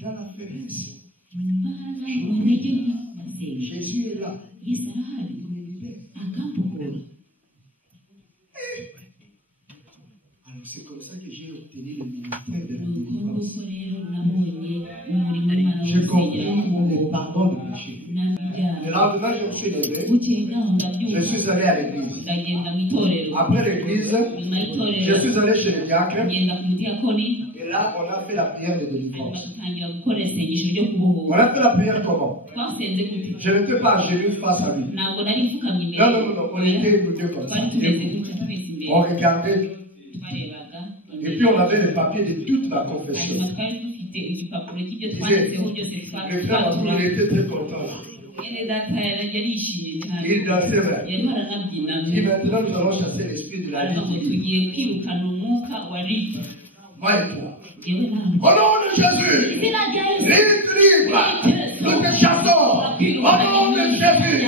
dans la faiblesse. Mu mbaraga mu ntege nke ndasenga, Jésus est là. Yesu arahari Il me libère. akambohora. Alors c'est comme ça que j'ai obtenu le ministère de la Nuko délivrance. nguko rero nabonye umurimo w'Imana J'ai compris w'urusengero le pardon du péché. n'ibyaha. Le lendemain, je me suis levé. Bukeye bwaho Je ndabyuka, suis allé à l'église. ndagenda mu itorero. Après l'église, Nyuma y'itorero je suis allé chez le diacre. ngenda ku mudiyakoni, Et là, on a fait la prière de hanyuma délivrance. dutangira gukora isengesho ryo On kubohora. a fait la prière comment? Twasenze gute? Je n'étais pas à genoux face à lui. Ntabwo nari mfukamye imbere Non, non, non, non. On était nous deux comme ça. twari tumeze gutya twese imbere, On regardait. twarebaga, Et puis on avait les papiers de toute la confession. hanyuma twari dufite igipapuro cy'ibyo Il twanditseho byose le frère Abdul, il était très content. mwene data yarishimye cyane, Il dansait vrai. yari baranabyina, Il dit maintenant nous allons chasser l'esprit de la aravuga ngo vie. tugiye kwirukana umwuka wa ribu. Moi et toi. Yewe nawe Au nom de Jésus, izina rya Yesu libre, nous te chassons. Au nom de Jésus.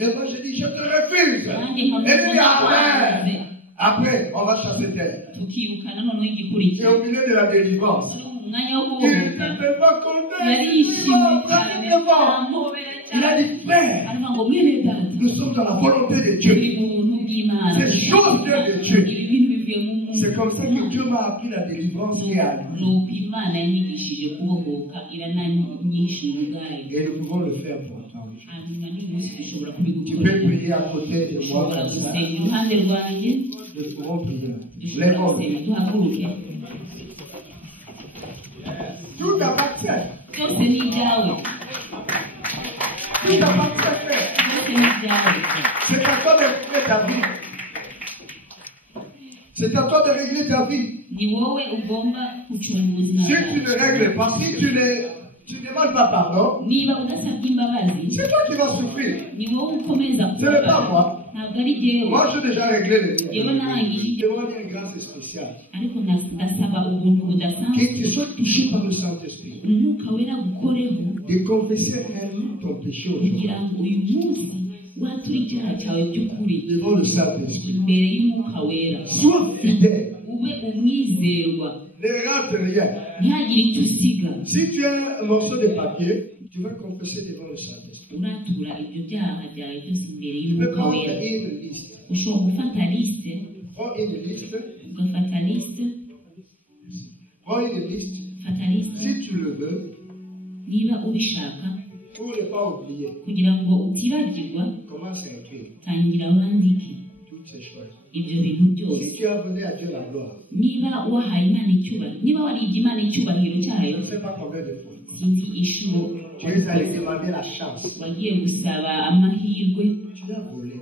Et moi je dis, je te refuse. kandi Et lui, nkamuha Amen. Après, on va chasser terre. tukirukana noneho Et igikurikira. au milieu de la délivrance, Mu mwanya wo il ne kubohoka peut pas compter. yarishimye cyane, Il amuhobera a cyane, dit, frère, aravuga ngo mwene data nous sommes dans la volonté de turi Dieu. mu buntu bw'Imana, Ces choses viennent de Dieu. ibi bintu bivuye mu muntu. C'est comme ça que Dieu m'a appris la délivrance et à lui. nuko Imana yanyigishije kubohoka, irananyigisha ubwayo. Et nous pouvons le faire pour toi. hanyuma n'uyu munsi dushobora Tu kubigukora, peux prier à côté de moi dushobora comme ça. gusenga iruhande rwanjye, Nous pouvons prier. dushobora Lève-nous. gusenga duhaguruke. Tout appartient. Byose ni ibyawe, Tout appartient, frère. byose ni ibyawe. C'est à toi de régler ta vie. C'est à toi de régler ta vie. Ni wowe ugomba gucunga ubuzima Si tu ne bwawe. règles pas, si tu ne demandes pas pardon, Niba udasabye imbabazi, c'est toi qui vas souffrir. ni wowe ukomeza Ce n'est pas kubabara. moi. Ntabwo ari jyewe. Moi, j'ai déjà réglé le Yewe mien. narangije Je demande une grâce spéciale. ariko ndasaba ubuntu budasanzwe, Que tu sois touché par le Saint-Esprit. umwuka wera gukoreho, De confesser réellement ton péché aujourd'hui. kugira ngo uyu munsi wature icyaha cyawe by'ukuri Devant le Saint-Esprit. imbere y'umwuka wera. Sois fidèle. Ube umwizerwa, Ne rate rien. ntihagire icyo usiga. Si tu as un morceau de papier, tu vas confesser devant le Saint-Esprit. uratura ibyo byaha byawe byose imbere Tu peux y'umwuka prendre wera. une liste. Ushobora gufata lisite, Prends une liste. ugafata lisite, Prends une liste. fata lisite Si tu le veux, niba ubishaka, pour ne pas oublier, kugira ngo utibagirwa, commence à écrire tangira wandike toutes ces choses. ibyo bintu byose. Si tu as donné à Dieu la gloire, Niba wahaye Imana icyubahiro, niba waribye Imana icyubahiro je cyayo, ne sais pas combien de fois, sinzi inshuro tu es allé demander la chance. wagiye gusaba amahirwe, Tu as volé.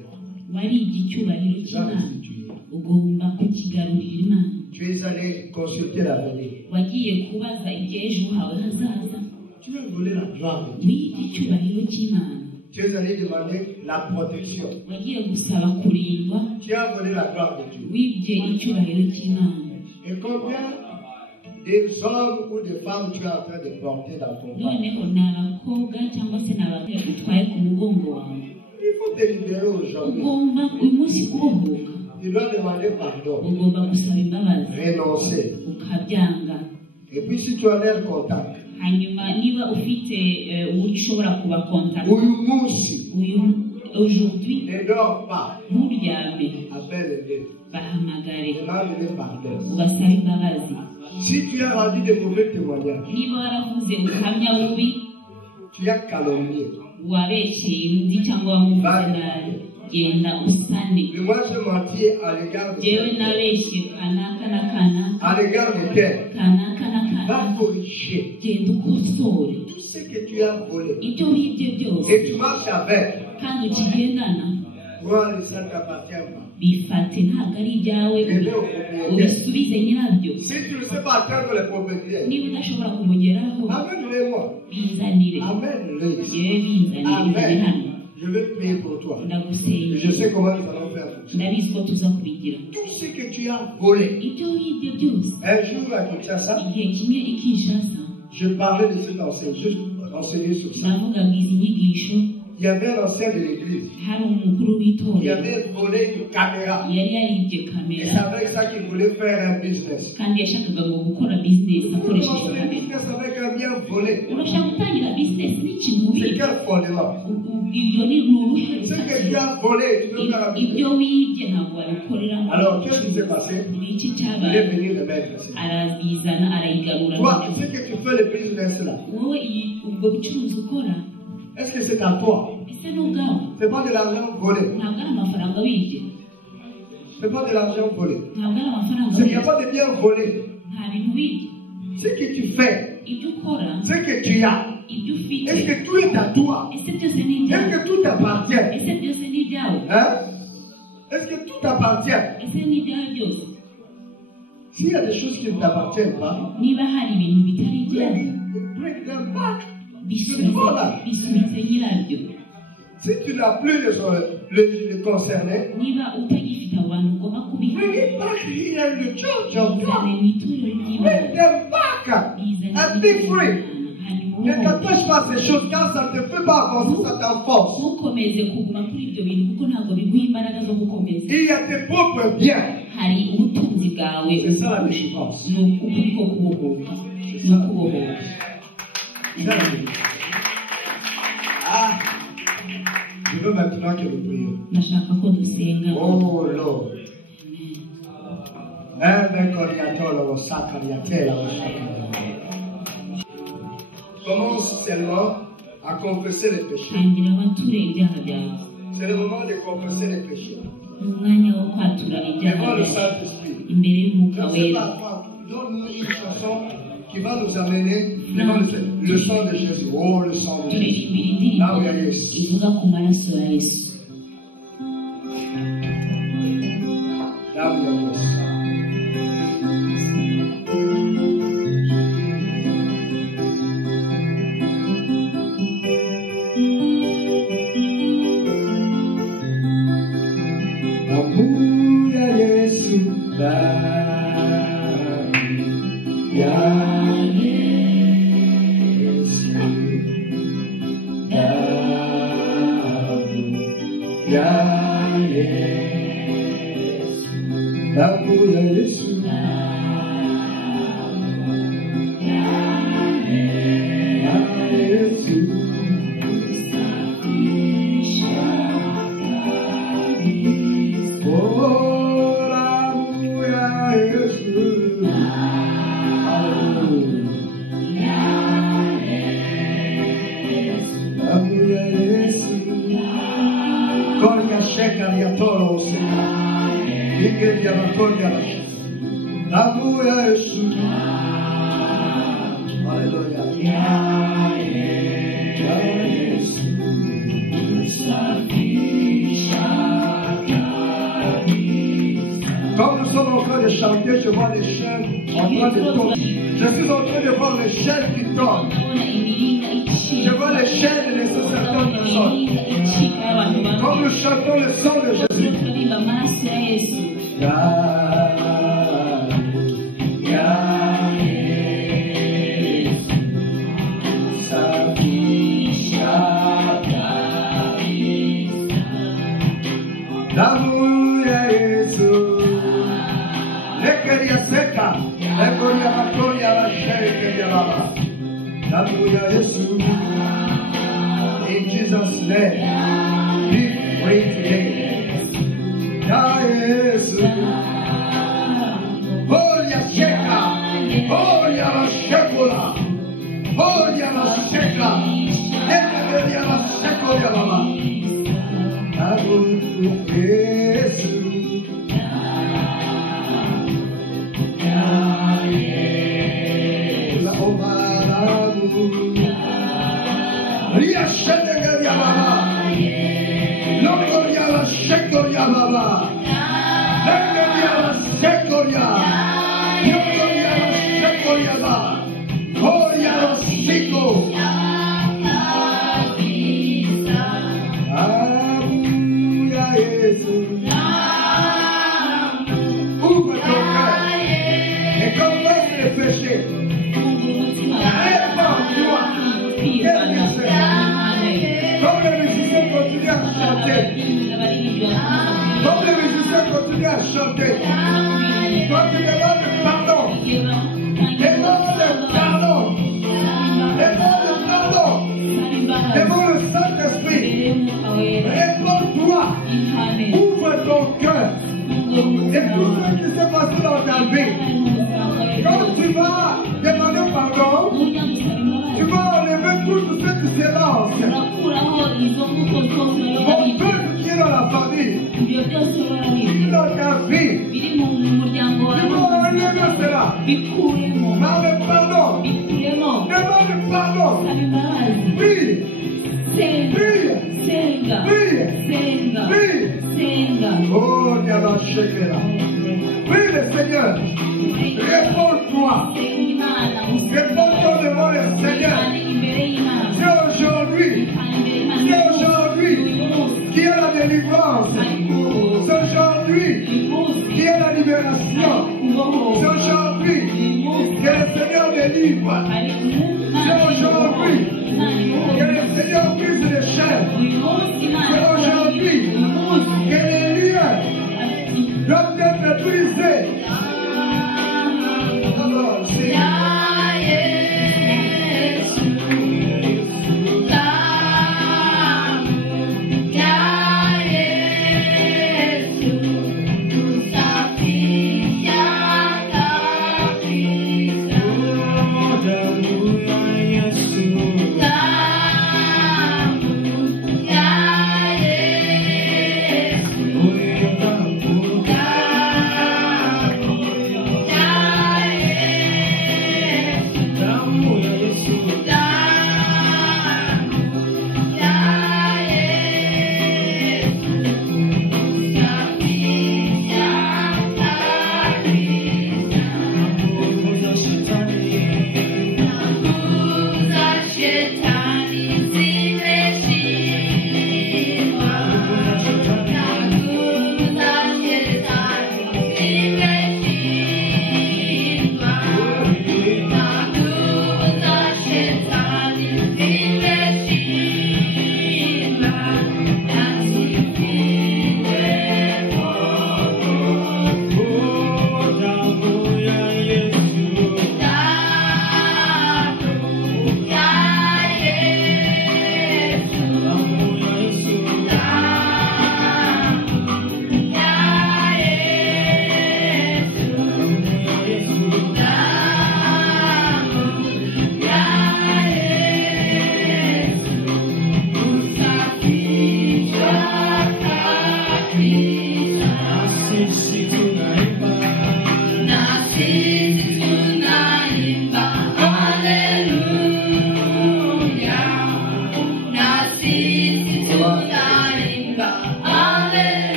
waribye icyubahiro Tu as cy'Imana, restitué. ugomba kukigarurira Imana. Tu es allé consulter l'avenir. Wagiye kubaza iby'ejo hawe hazaza, Tu as volé la gloire de Dieu. wibye icyubahiro cy'Imana. Tu es allé demander la protection. Wagiye gusaba kurindwa, Tu as volé la gloire de Dieu. wibye icyubahiro cy'Imana. Et combien des hommes ou des femmes tu es en train de porter dans ton corps? Noneho ni abakobwa cyangwa se ni abagore utwaye ku mugongo wawe. Il faut te libérer aujourd'hui. Ugomba uyu munsi kubohoka, Tu dois demander pardon, ugomba gusaba imbabazi, renoncer. ukabyanga. Et puis si tu as l'air contact, Hanyuma niba ufite uburyo ushobora kubakontakta, uyu munsi, aujourd'hui ne dors pas, nturyame, appelle-les, bahamagare, demande-les pardon. ubasabe imbabazi. Si tu as rendu de mauvais témoignages, Niba waravuze ubuhamya bubi, tu as calomnié, wabeshyeye undi cyangwa wamuvuze nabi, genda usane. Mais moi, je mentis à l'égard de Jewe nabeshye kanaka na kanaka. À l'égard de quel? Kanaka na Va kanaka. corriger Genda ukosore. tout ce que tu as volé. Ibyo wibye byose. Et tu marches avec. Kandi ukigendana. Moi, ça ne t'appartient pas. Bifate ntabwo ari ibyawe. Ubisubize nyirabyo. Si tu ne sais pas atteindre les propriétaires, Niba udashobora kumugeraho, amène-les-moi. binzanire. Amène-les. Yewe binzanire bizane hano. Amen. Je vais prier pour toi. Et Ndagusengera. je sais comment nous allons faire pour ça. Ndabizi ko tuza kubigira. Tout ce que tu as volé. Ibyo wibye byose. Un jour à Kinshasa, Igihe kimwe i Kinshasa, je parlais de cet enseignant, juste enseigner sur ça. navugaga izi nyigisho. Il y avait un ancien de l'église Hari umukuru qui w'itorero avait volé une caméra. yari yaribye Et kamera c'est avec ça qu'il voulait faire un business. kandi yashakaga ngo gukora business Vous akoresheje commencez le kamera. business avec un bien volé. Urashaka gutangira business n'ikintu C'est wibye. quel fondement? Ibyo ni uruhe Ce que tu as volé, tu peux faire un business. ibyo wibye ntabwo wabikoreramo. Alors, qu'est-ce qui s'est passé? Ni iki Il est cyabaye? venu le mettre. ici. Arabizana arayigarura. Toi, ce que tu fais le business là, Wowe ubwo bucuruzi ukora est-ce que c'est à toi? ese ni ubwawe? C'est pas de l'argent volé. Ntabwo ari amafaranga wibye. C'est pas de l'argent volé. Ntabwo ari amafaranga C'est qu'il n'y a wibye. pas de bien volé. Nta bintu wibye. Ce que tu fais, Ibyo ukora, ce que tu as, ibyo ufite, est-ce que tout est à toi? ese byose ni Est-ce ibyawe? que tout t'appartient? Ese byose ni ibyawe? Hein? Est-ce que tout t'appartient? Ese ni ibyawe byose? S'il y a des choses qui ne t'appartiennent pas, Niba hari ibintu bitari ibyawe, bring them back. bisubize nyirabyo. Si tu n'as plus le concerné, Niba utagifite abantu ugomba kubiha, bring it back here in the church of bizane God. mu itorero ry'Imana. Bring them back Bizane and mu be itorero free. ry'Imana. Hanyuma Ne ubohoke. t'attache pas à ces choses car ça ne te fait pas avancer, ça t'enforce. Ntukomeze kuguma kuri ibyo bintu kuko ntabwo biguha imbaraga zo gukomeza. Il y a tes propres biens. Hari ubutunzi bwawe. C'est ça la délivrance. Ni ukuri ko kubohoka. Ni ukubohoka. C'est ça la délivrance. Ah, je veux maintenant que nous prions. Ndashaka ko dusenga. Oh Lord. Commence seulement à confesser les péchés. Tangira wature ibyaha byawe. C'est le moment de confesser les péchés. Ni umwanya wo kwatura ibyaha Devant le byawe Saint-Esprit. imbere y'umwuka Je ne sais wera. pas, donne-nous une chanson qui va nous amener devant le sang de Jésus. Oh, le sang de Jésus. turirimbira Nawe indirimbo ya Yesu. ivuga ku maraso ya Yesu. Nawe ya Yesu. Amor ya Yesu, ya Yesu, ya Yesu, amor ya Yesu, ya Yesu. Quand nous sommes en train de chanter, je vois les chaînes en train de tomber. Je suis en train de voir les chaînes qui tombent. Ndabona imiringa icika. Je vois les chaînes de certaines personnes. Imiringa icika y'abantu Quand bamwe. nous chantons le sang de Jésus. Turirimba amaraso ya Yesu. In Jesus' name, be free today. Yesu. Holy Sheka, Holy Shekula, Holy Sheka, Holy Shekula Baba.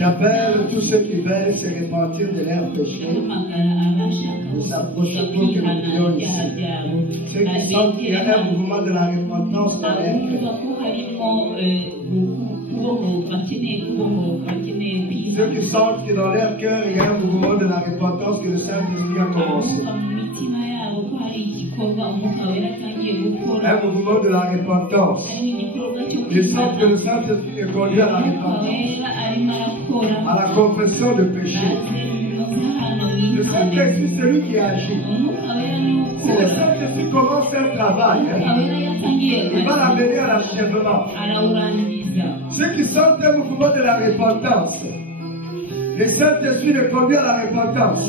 J'appelle tous ceux qui veulent se repentir de leurs péchés, de s'approcher pour que nous prions ici. Ceux qui sentent qu'il y a un mouvement de la repentance dans leur cœur. Ceux qui sentent que dans leur cœur il y a un mouvement de la repentance que le Saint-Esprit a commencé. Un mouvement de la repentance. Ils sentent que le Saint-Esprit est conduit à la repentance, à la confession de péché. Le Saint-Esprit, c'est lui qui agit. Si le Saint-Esprit commence un travail, il va l'amener à l'achèvement. Ceux qui sentent un mouvement de la repentance, le Saint-Esprit les conduit à la repentance.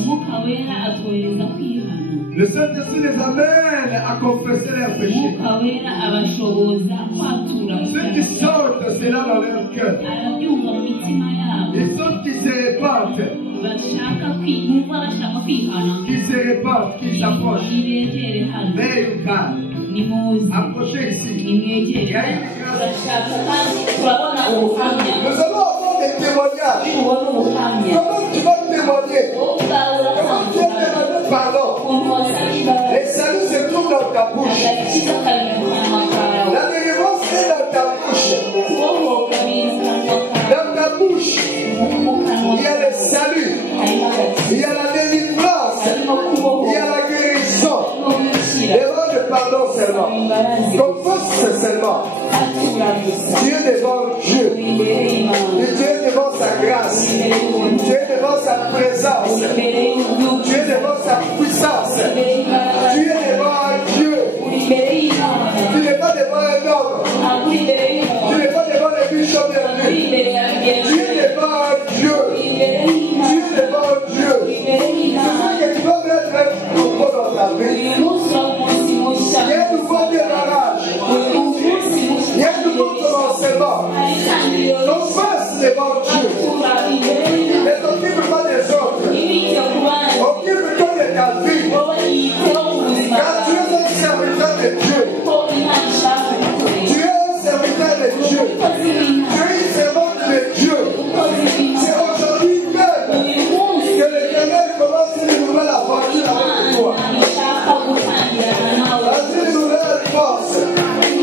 Le Saint-Esprit les amène à confesser leurs péchés. umwuka wera abashoboza kwatura Ceux qui sortent cela dans leur cœur. arabyumva mu mitima yabo Et ceux qui se répandent, bashaka kwiyumva bashaka kwihana qui se répandent, qui s'approchent. nibegere hano Veille ou calme. nimuze Approchez ici. nimwegere turashaka kandi turabona ubuhamya Nous allons avoir des témoignages. tubona ubuhamya Comment tu vas témoigner? wowe ubwawe Comment tu vas uratangira demander pardon? ukuntu wasaba imbabazi Les saluts se trouvent dans ta bouche. agakiza kari mu kanwa kawe La délivrance est dans ta bouche. kubohoka biri mu kanwa kawe Dans ta bouche, mu kanwa il y a le salut, harimo agakiza il y a la délivrance, harimo il y kubohoka a la guérison. harimo gukira Demande pardon seulement. imbabazi Confesse seulement. atura gusa Tu es devant Dieu. imbere y'imana Tu es devant sa grâce. imbere y'ubuntu Tu es devant sa présence. imbere y'ububyutse Tu es devant sa puissance. imbere y'imbaraga Tu es devant Dieu. uri imbere y'imana Tu n'es pas devant un homme. ntabwo uri imbere Tu y'umuntu n'es pas devant les bichons uri bienvenus. imbere ya Tu mugenzi es devant Dieu. uri imbere Tu y'imana es devant Dieu. uri imbere y'imana C'est que tu vas mettre un nouveau dans ta vie. uyu munsi uri umunsi mushya Il y a un nouveau démarrage. uyu munsi Il y a un nouveau commencement. hari itangiriro Confesse devant Dieu. atura imbere y'imana Ne t'occupe pas des autres. ntibite ku bandi Occupe-toi de ta vie. wowe yiteho ku buzima Car tu es un serviteur de Dieu. ko imana ishaka Tu kukureba es un serviteur de Dieu. umukozi w'imana Tu es une servante de Dieu. umukozi w'imana C'est aujourd'hui même uyu munsi que l'Éternel commence une nouvelle aventure avec toi. imana ishaka gutangirana nawe Dans une nouvelle force.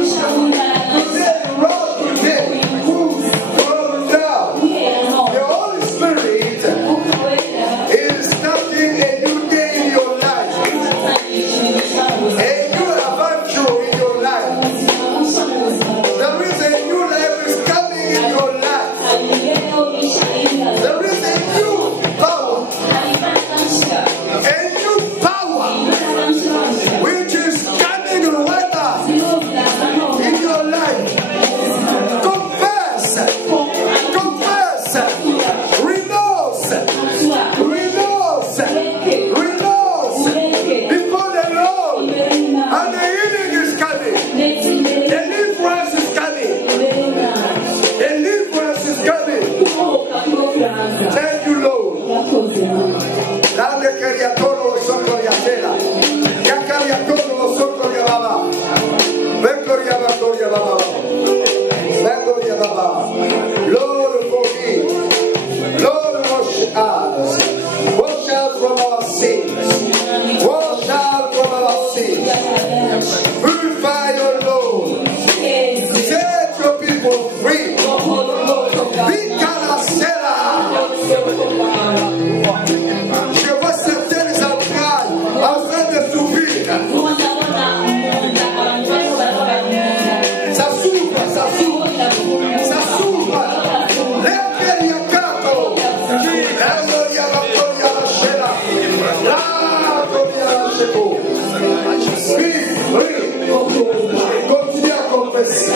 ishaka imbaraga Today, round today, from now, guhera none the Holy Spirit umwuka wera is starting a new day in your life. atangira ikintu cyabuze A new adventure in your life. ubuzima bushya mu buzima bwawe There is a new life is coming in your life. hari imibereho mishya y'ingazi There is a new power, hari imbaraga nshya a new power imbaraga nshya which is coming right now ziriho ziraza none in your life. Confess, confess, renounce, renounce, renounce before the Lord, imbere y'imana and the healing is coming. ndetse imbere Deliverance is coming. y'imana Deliverance is coming. kubohoka kuba kuraza Thank you, Lord. urakoze mama Dale cariatoro sotto ya tela. Ya cariatoro sotto ya baba. Vengo ya baba. Vengo ya baba. Lord forgive. Lord wash us. Wash us from our sins. Wash us from our sins. Purify your Lord. Set your people free. Be canacela. Je vois certaines entrailles en train de s'ouvrir. Ça s'ouvre, ça s'ouvre, ça s'ouvre. Lequel y a capo? Elo y a la coria la chela. La coria la chebo. Oui. Continue à confesser.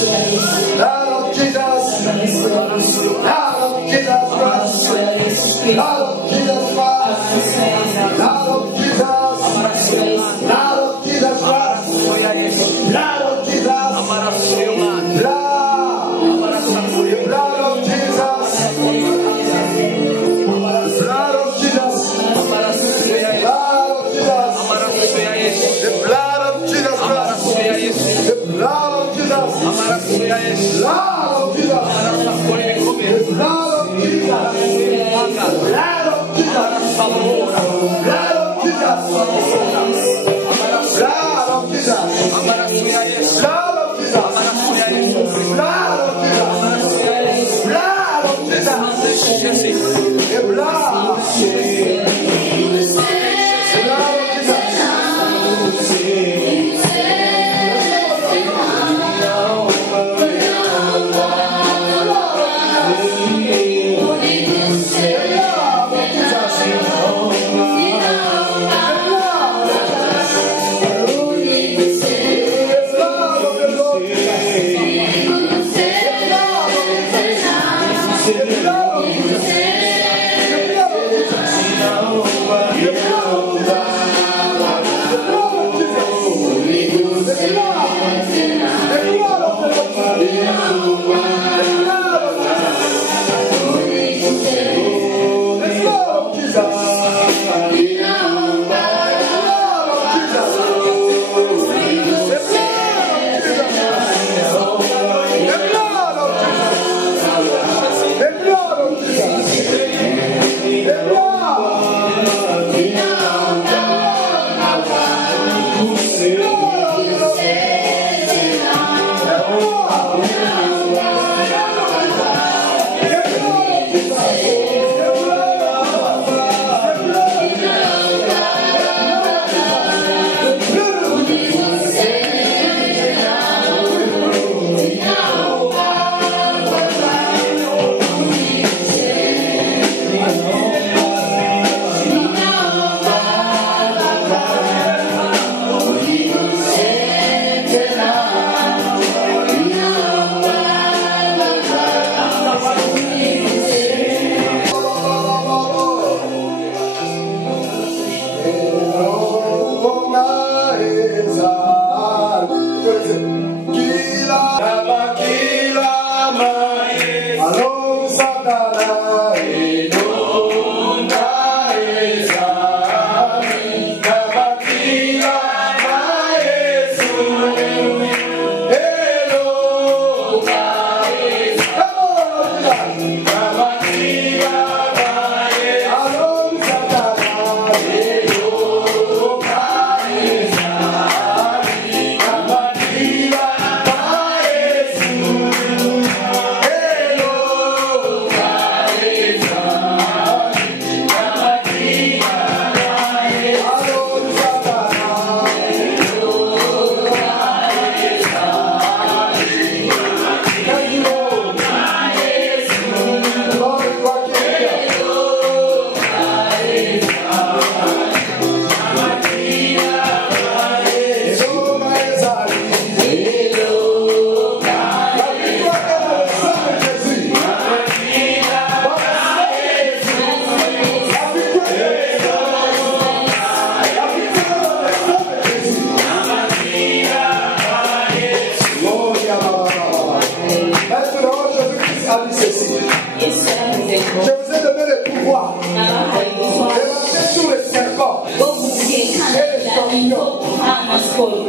Blood of Jesus. Blood of Jesus Christ. Blood of Jesus Christ. Blood of Jesus. Blood of Jesus Christ. Blood of Jesus. Blood of Jesus. Blood of Jesus. The blood of Jesus Christ. The blood of Jesus. Blood of Jesus. Blood of Jesus. Blood of Jesus. Blood of Jesus. Blood of Jesus. Blood of Jesus. Blood of Jesus. The blood.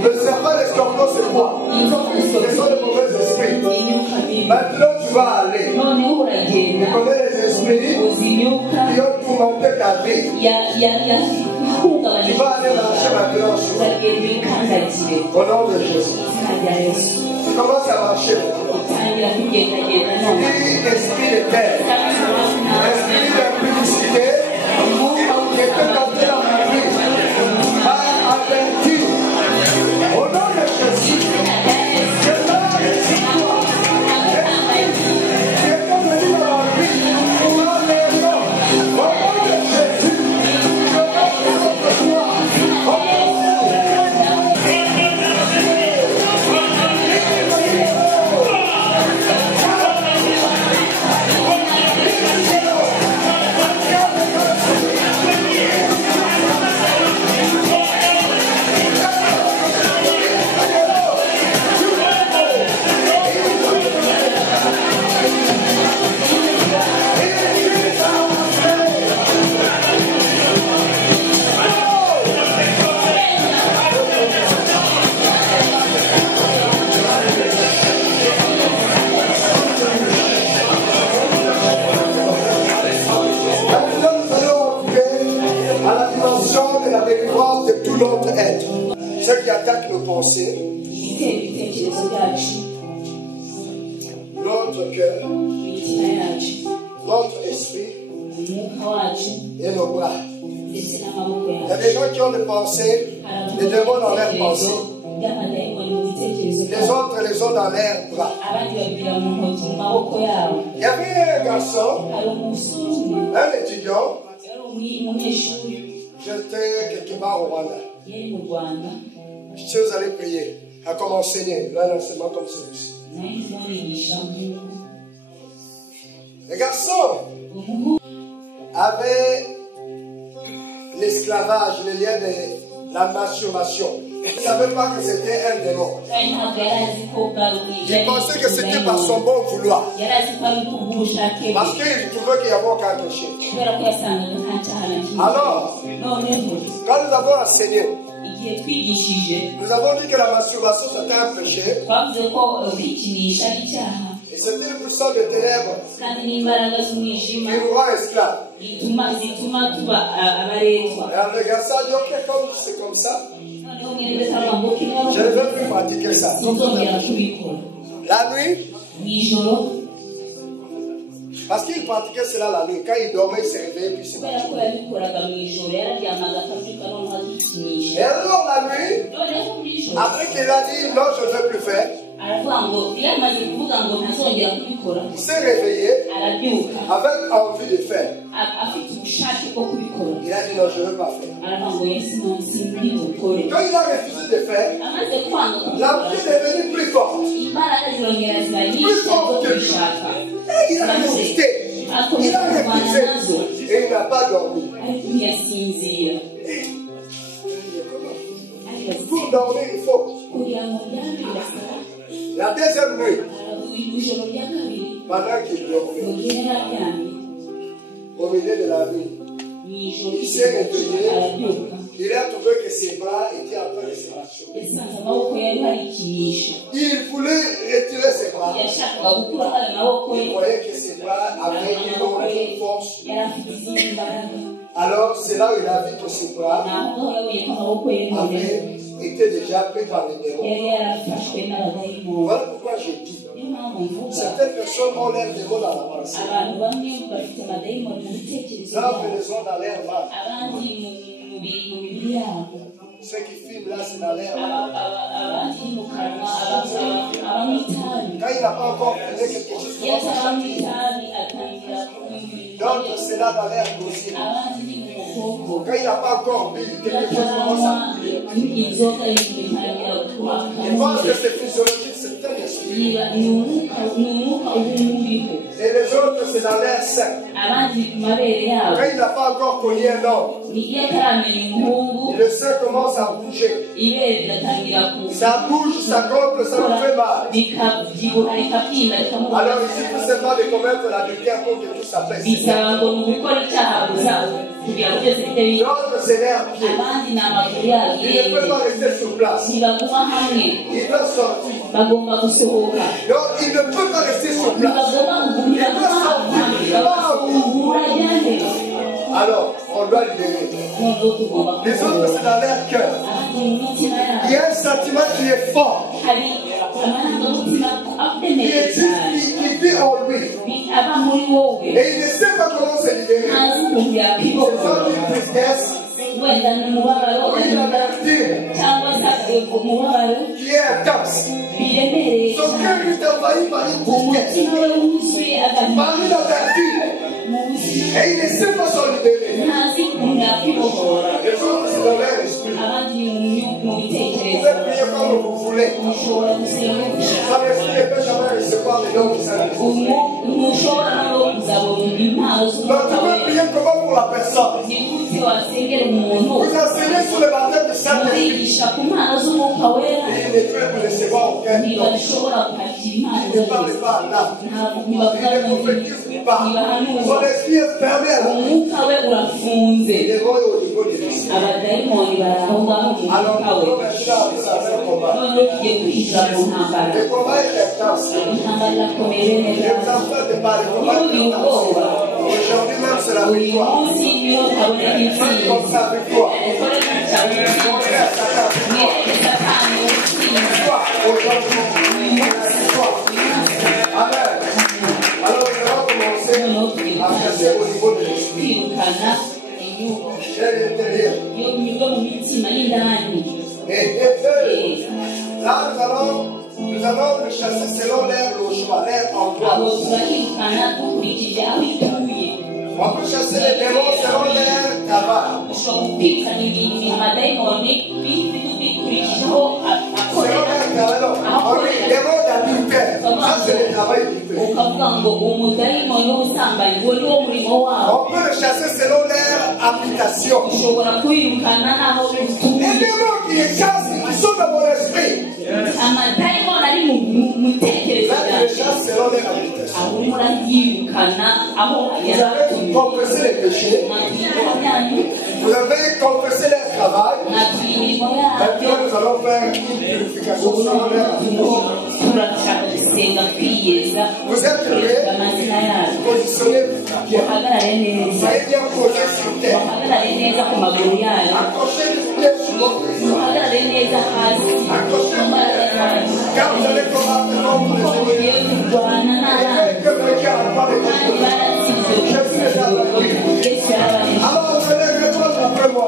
Le serpent, les scorpions, c'est quoi? Ce sont les mauvais esprits. Maintenant, tu vas aller. Tu connais les esprits qui ont tourmenté ta vie. Tu vas aller marcher maintenant sur eux. Au nom de Jésus. Tu commences à marcher. Tu dis esprit de terre, esprit d'impudicité, qui peut porter dans ma vie, a averti. Au nom de Jésus, je l'ai sur toi. Tu es venu dans ma vie pour l'enlever. Au nom de Jésus, je l'ai contre toi. Au nom de Jésus. pensées, ibitera ibitekerezo byacu, notre cœur, imitima yacu, notre esprit umwuka wacu et nos bras. ndetse n'amaboko Il y a yacu. des gens qui ont des pensées, des démons dans leurs pensées. by'amadayimoni mu bitekerezo Les byabo, autres les ont dans leurs bras. abandi babigira mu ntoki mu maboko yabo. Il y avait un garçon, hari umusore umwe un étudiant, yari umunyeshuri j'étais quelque part au Rwanda. yari mu Rwanda, Si vous allez prier, à comme enseigner, là, un enseignement comme celui-ci. nayo ndimo nigisha nk'uko Le garçon umuhungu avait l'esclavage, le lien de la masturbation. Il ne savait pas que c'était un démon. kandi ntabwo yari azi ko bwari ubwiza. Il pensait que c'était par son bon vouloir. yari azi ko ari kubw'ubushake bwe, Parce qu'il trouvait qu'il y avait aucun péché. kubera ko yasangaga nta cyaha na kimwe. Alors, noneho quand nous avons enseigné, igihe twigishije nous avons dit que la masturbation c'était un péché. twavuze ko kwikinisha ari icyaha Et c'était une puissance de ténèbres kandi n'imbaraga z'umwijima qui nous rend esclaves. zituma tuba abaretwa. Alors le garçon a dit, ok, comme c'est comme ça, noneho mwene wese aravuga ngo je ne veux plus pratiquer ça. ntuzongera kubikora. La nuit, mu ijoro parce qu'il pratiquait cela la nuit. Quand il dormait, il se réveillait puis il se kubera ko yabikoraga mu ijoro yararyamaga akabyuka noneho akikinisha. Et alors la nuit, noneho muri ijoro après qu'il a dit non, je ne veux plus faire, aravuga ngo iyo amaze kuvuga ngo ntazongera kubikora il s'est réveillé arabyuka avec envie de faire. afite ubushake bwo kubikora. Il a dit non, je ne veux pas faire. aravuga ngo yesu simuri bukore. Quand il a refusé de faire, amaze kwanga la kubikora vie est devenue plus forte. imbaraga zirongera ziba nyinshi zo kubishaka. Et il a résisté. Il a refusé. Et il n'a pas dormi. ariko ntiyasinzira. Pour dormir, il faut. kugira ngo byame birasaba La deuxième nuit, ijoro rya kabiri pendant qu'il mu dormait, gihe yari aryamye au milieu de la nuit, mu ijoro il s'est réveillé. arabyuka Il a trouvé que ses bras étaient en train de se masturber. yasanze amaboko yari barikinisha. Il voulait retirer ses bras. yashakaga gukuraho ayo maboko ye Il voyait que ses bras avaient une autre force. yari afite izindi mbaraga. Alors, c'est là où il a vu que ses bras naho ngaho yabonye ko amaboko ye noneho avaient été déjà pris par les démons. yari yarafashwe n'abadayimoni. Voilà pourquoi j'ai dit. niyo mpamvu mvuga Certaines personnes ont l'air démons dans la pensée. abantu bamwe bafite amadayimoni mu bitekerezo D'autres byabo, les ont dans l'air mal. abandi mu mibiri yabo, Ceux qui filment là, c'est dans l'air mal. abandi ni mu kanwa, abanywa itabi. Quand il n'a pas encore fait quelque chose, iyo commence à ataranywa chanter. itabi atangira kumva D'autres, c'est là dans l'air gaussier. abandi ni mu muhogo. Quand il n'a pas encore bu iyo quelque chose, commence à ataranywa inzoga bitangira Il pense que kuhaka. c'est physiologique, c'est un esprit. ni umwuka uba umuriho. Et les autres, c'est dans l'air sain. abandi ku mabere yabo. Quand il n'a pas encore connu un homme, iyo ataramenya umuhungu et le sein commence à bouger. ibere rigatangira Ça bouge, ça gonfle, ça lui fait mal. bikabyibuha bikabyimba bikamubona. Alors ici, tout simplement de commettre l'adultère pour que tout s'apaise. bisaba ngo mu gukora icyaha gusa kugira ngo byose bite bibi. L'autre, c'est l'air pied. abandi ni amaguru yabo Il ne peut pas rester sur place. ntibaguma hamwe, Il doit sortir. bagomba gusohoka. Donc, il ne peut pas rester sur place. ntibagomba ntibaguma hamwe, bagomba ajyane. Alors, on doit libérer. noneho tugomba Les autres, c'est dans leur cœur. abandi mu mitima Il y yabo a un sentiment qui est fort, hari amarangamutima qui akomeye cyane vit en lui. aba muri wowe, Et il ne sait pas comment se libérer. ntazi ukuntu C'est yakwibokora. soit une tristesse, wenda ni umubabaro ou une amertume cyangwa se umubabaro qui est intense. biremereye Son cyane. cœur est envahi par une tristesse, umutima we wuzuye agahinda par une amertume. mu buzima, Et il ne sait pas s'en libérer. ntazi ukuntu yakwibohora. Les autres, c'est dans leur esprit. abandi ni mu Vous bitekerezo. pouvez prier comme vous voulez. mushobora gusenga gushaka Son esprit ne peut jamais recevoir les dons qui sont. mushobora no kuzabona impano Donc, z'umwuka tu peux we. prier comment pour la personne. ni gute wasengera umuntu Vous enseignez sur le baptême du Saint-Esprit. murigisha ku mpano z'umwuka wera, Et il ne peut pas recevoir aucun don. ntibashobora kwakira impano Il ne parle pas là. ntabwo Il ne prophétise pas. Son ntibahanuza. esprit est fermé à la umwuka we urafunze, Il est au niveau de l'esprit. abadayimoni bari aho ngaho mu Alors, mwuka we. nous maintenant entrer dans le combat. noneho tugiye kwinjira mu ntambara. Le combat est intense. intambara irakomeye Je neza. vous en fais de pas le combat est ntugire intense. ubwoba. Aujourd'hui même, c'est la uyu victoire. munsi niyo haboneka Faites intsinzi. comme ça, victoire. dukore gutya Nous allons le chasser selon l'air, le chemin, l'air en toi. On peut chasser les démons selon l'air travail. Selon l'air travail, on dit démon d'adultère. Ça, c'est le travail du fait. On peut le chasser selon l'air application. Les démons qui les chassent, ils sont dans mon esprit. Là, je les chasse selon l'air application. Vous avez confessé les péchés. Vous avez confessé leur travail. Maintenant, nous allons faire une purification selon l'air application. Vous êtes prêts? Positionnez-vous bien. Soyez bien posés sur terre. Accrochez les pieds sur votre pied. Accrochez-vous. Car vous allez combattre contre les ennemis. Que le cœur n'a pas de Jésus est à la vie. Alors, vous allez répondre après moi.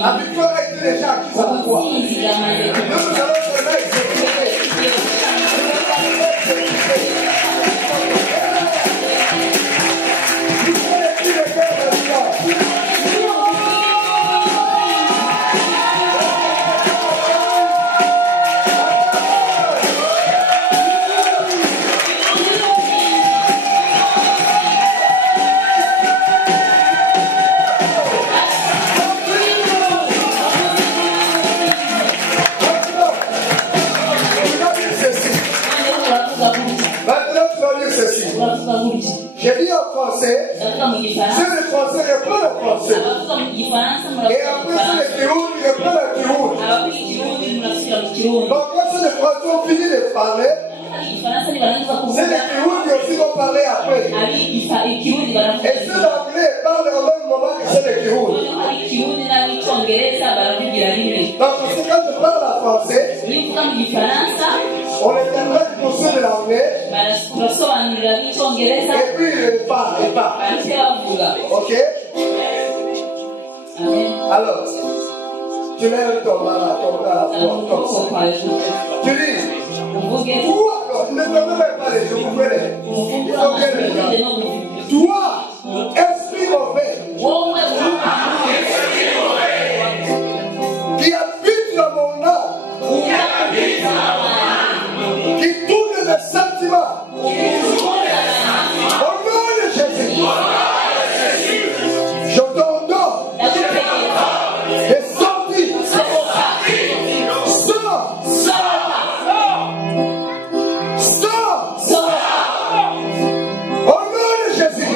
La victoire a été déjà acquise à la foi. Nous allons se mettre j'ai dit en français, c'est le français, reprends le français. Et après c'est le kiroun, reprends le kiroun. Donc quand c'est le français, on finit de parler. C'est le kiroun qui aussi vont parler après. Et c'est l'anglais parle au même moment que c'est le kiroun. Donc parce que quand je parle en français, on est en train de pousser de l'anglais. Et puis il part. Ok? Alors, tu lèves ton bras, ton bras. Tu dis, toi, ne me mets pas les yeux, vous voyez. Il faut bien les regarder. Toi, esprit mauvais, qui habite dans mon âme, qui tourne les sentiments, au nom de Jésus, je t'ordonne de sortir. Sors. Au nom de Jésus.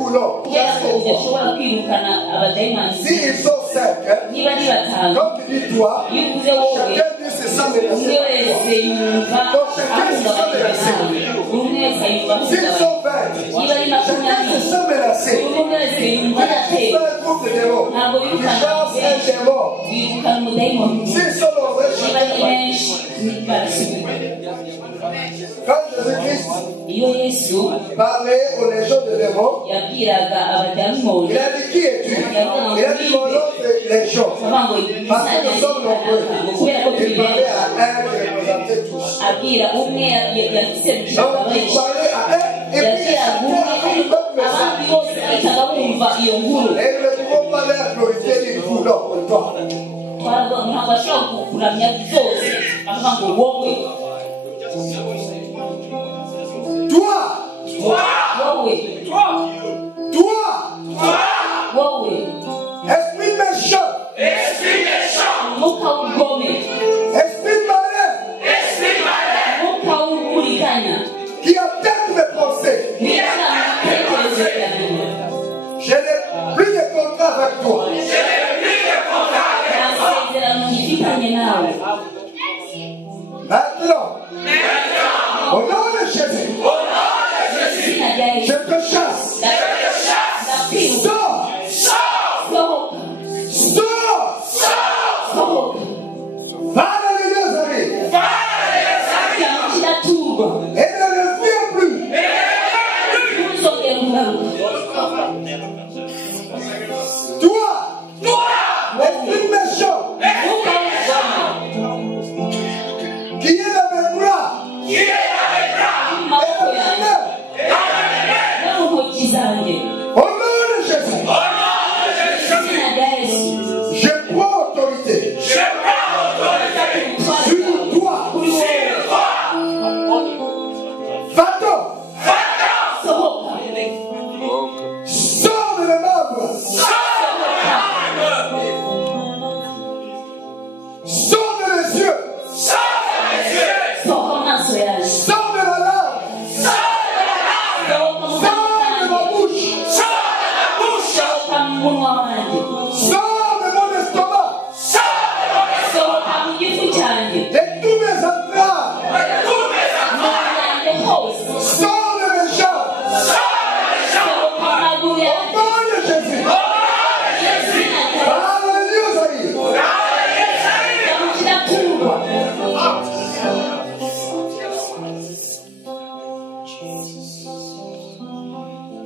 boulot. kubera ko udashobora kwirukana abadayimani S'ils sont 5, niba ari batanu quand tu dis toi, iyo uvuze wowe chacun dit c'est ça umwe menacé. wese yumva ahungabanyijwe nawe umwe wese yumva S'ils ahungabanyijwe sont 20, niba ari chacun makumyabiri se sent menacé. umwe wese yumva C'est adatewe un groupe de démons. ntabwo Qui birukana chasse un démon. birukana umudayimoni S'ils sont nombreux, niba ari chacun. benshi barasubira Quand Jésus-Christ iyo yesu parlait aux légions de démons, yabwiraga abadayimoni il a dit qui es-tu? Il a dit mon nom c'est légion. avuga ngo Parce que nous sommes nombreux. kubera ko turi Il parlait benshi à un qui représentait tous. abwira umwe yaserukiraga Donc il benshi parlait à un et puis yabwiraga chacun umwe a une bonne abandi message. bose bahitaga bumva iyo nkuru Et nous ne pouvons pas leur glorifier dire vous, non, pour toi. ntabwo bashobora kuramya byose avuga ngo wowe Toi, wowe wowe esprit méchant, umwuka w'ubugome esprit malin, umwuka w'uburiganya qui attaque mes pensées. wica ibitekerezo byanjye Je n'ai plus de contrat avec toi. nta masezerano ngifitanye nawe Maintenant, au nom de Jésus, izina rya je yesu te chasse. ndakwiruka Sors, sohoka sors, sohoka va dans les deux amis. cyangwa kiraturwa Et ne reviens plus. ntuzongere kugaruka Toi, esprit méchant, umwuka w'ubugome qui est dans mes bras et amaboko dans mes yanjye mains, no mu ntoki zanjye au nom de Jésus, izina rya yesu je prends autorité sur toi. kuri wowe Va-t'en, sohoka sors de mes membres, sors de mes yeux, sohoka mu maso yanjye sors de ma langue, sohoka mu sors kanwa de ma kanjye bouche, sohoka mu munwa wanjye sors de mon estomac, sohoka mu gifu cyanjye de tous mes entrailles, mu yanjye hose sors de mes jambes, sohoka mu maguru au yanjye nom de Jésus. izina rya yesu Alléluia, Zahir. cyangwa kiraturwa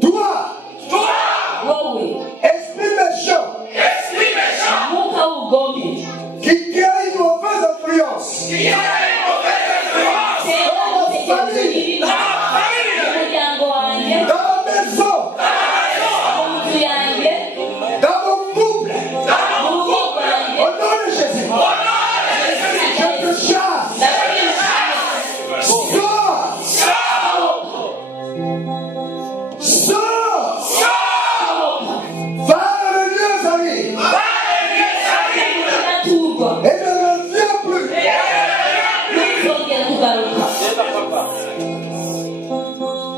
Toi, wowe esprit méchant, umwuka w'ubugome qui crée une mauvaise influence tera ibitekerezo bibi mu muryango wanjye dans la maison, mu nzu yanjye dans mon couple, mu rugo rwanjye au nom de Jésus, je te chasse. ndakwirukanye Sors, sors, sohoka va dans le lieu, Zahir, kiraturwa et ne reviens plus. ntuzongere kugaruka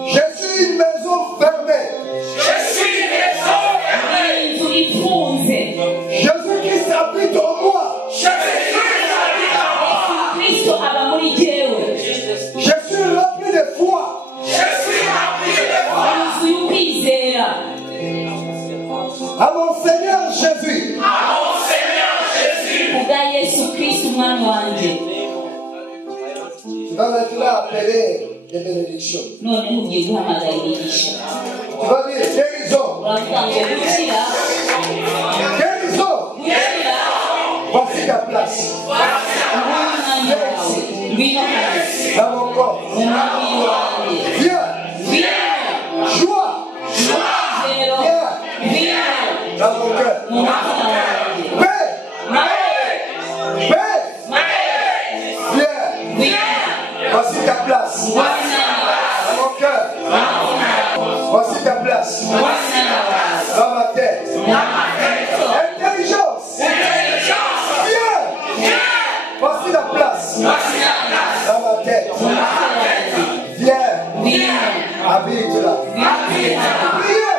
Je suis une maison fermée. inzu ifunze Jésus-Christ habite en moi. kristo aba muri jyewe Je suis rempli de foi. inzu y'ukwizera À mon Seigneur Jésus. kubwa yesu kristo umwami wanjye Tu vas maintenant appeler des bénédictions. noneho ugiye guhamagara imigisha Tu vas dire guérison. uravuga ngo gukira Guérison. gukira Voici ta place. umwami wawe ngwino hano Dans mon corps. mu mubiri wanjye Viens. ngwino Joie. umunezero ngwino Dans mon cœur. mu mutima wanjye Paix. mahoro Paix. mahoro Viens. ngwino Voici ta place. umwami wawe Dans mon cœur. Voici ta place. Dans ma tête. Intelligence. Viens. Voici la place. Dans ma tête. Viens. Habite là. Priez.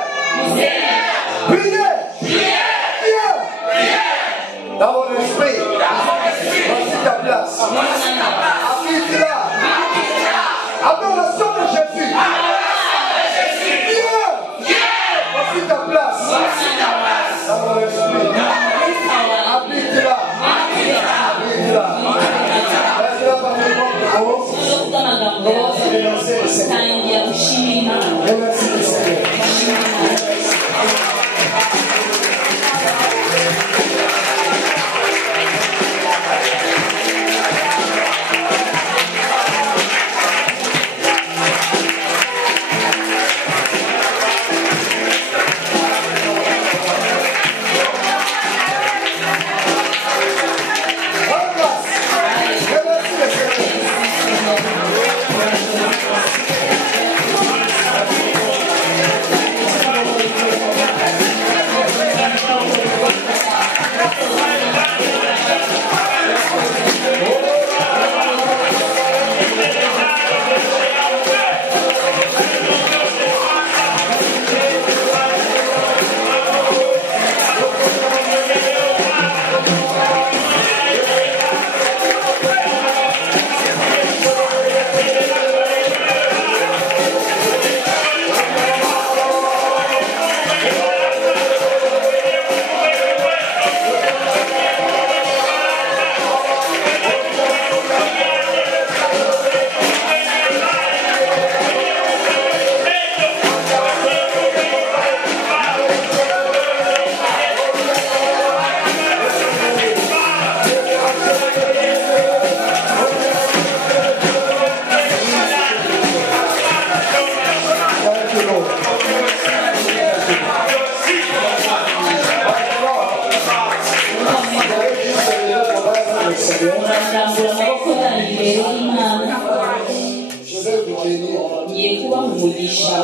murarambura amaboko yanyu imbere y'Imana. Je vais vous bénir. Ngiye kubaha umugisha.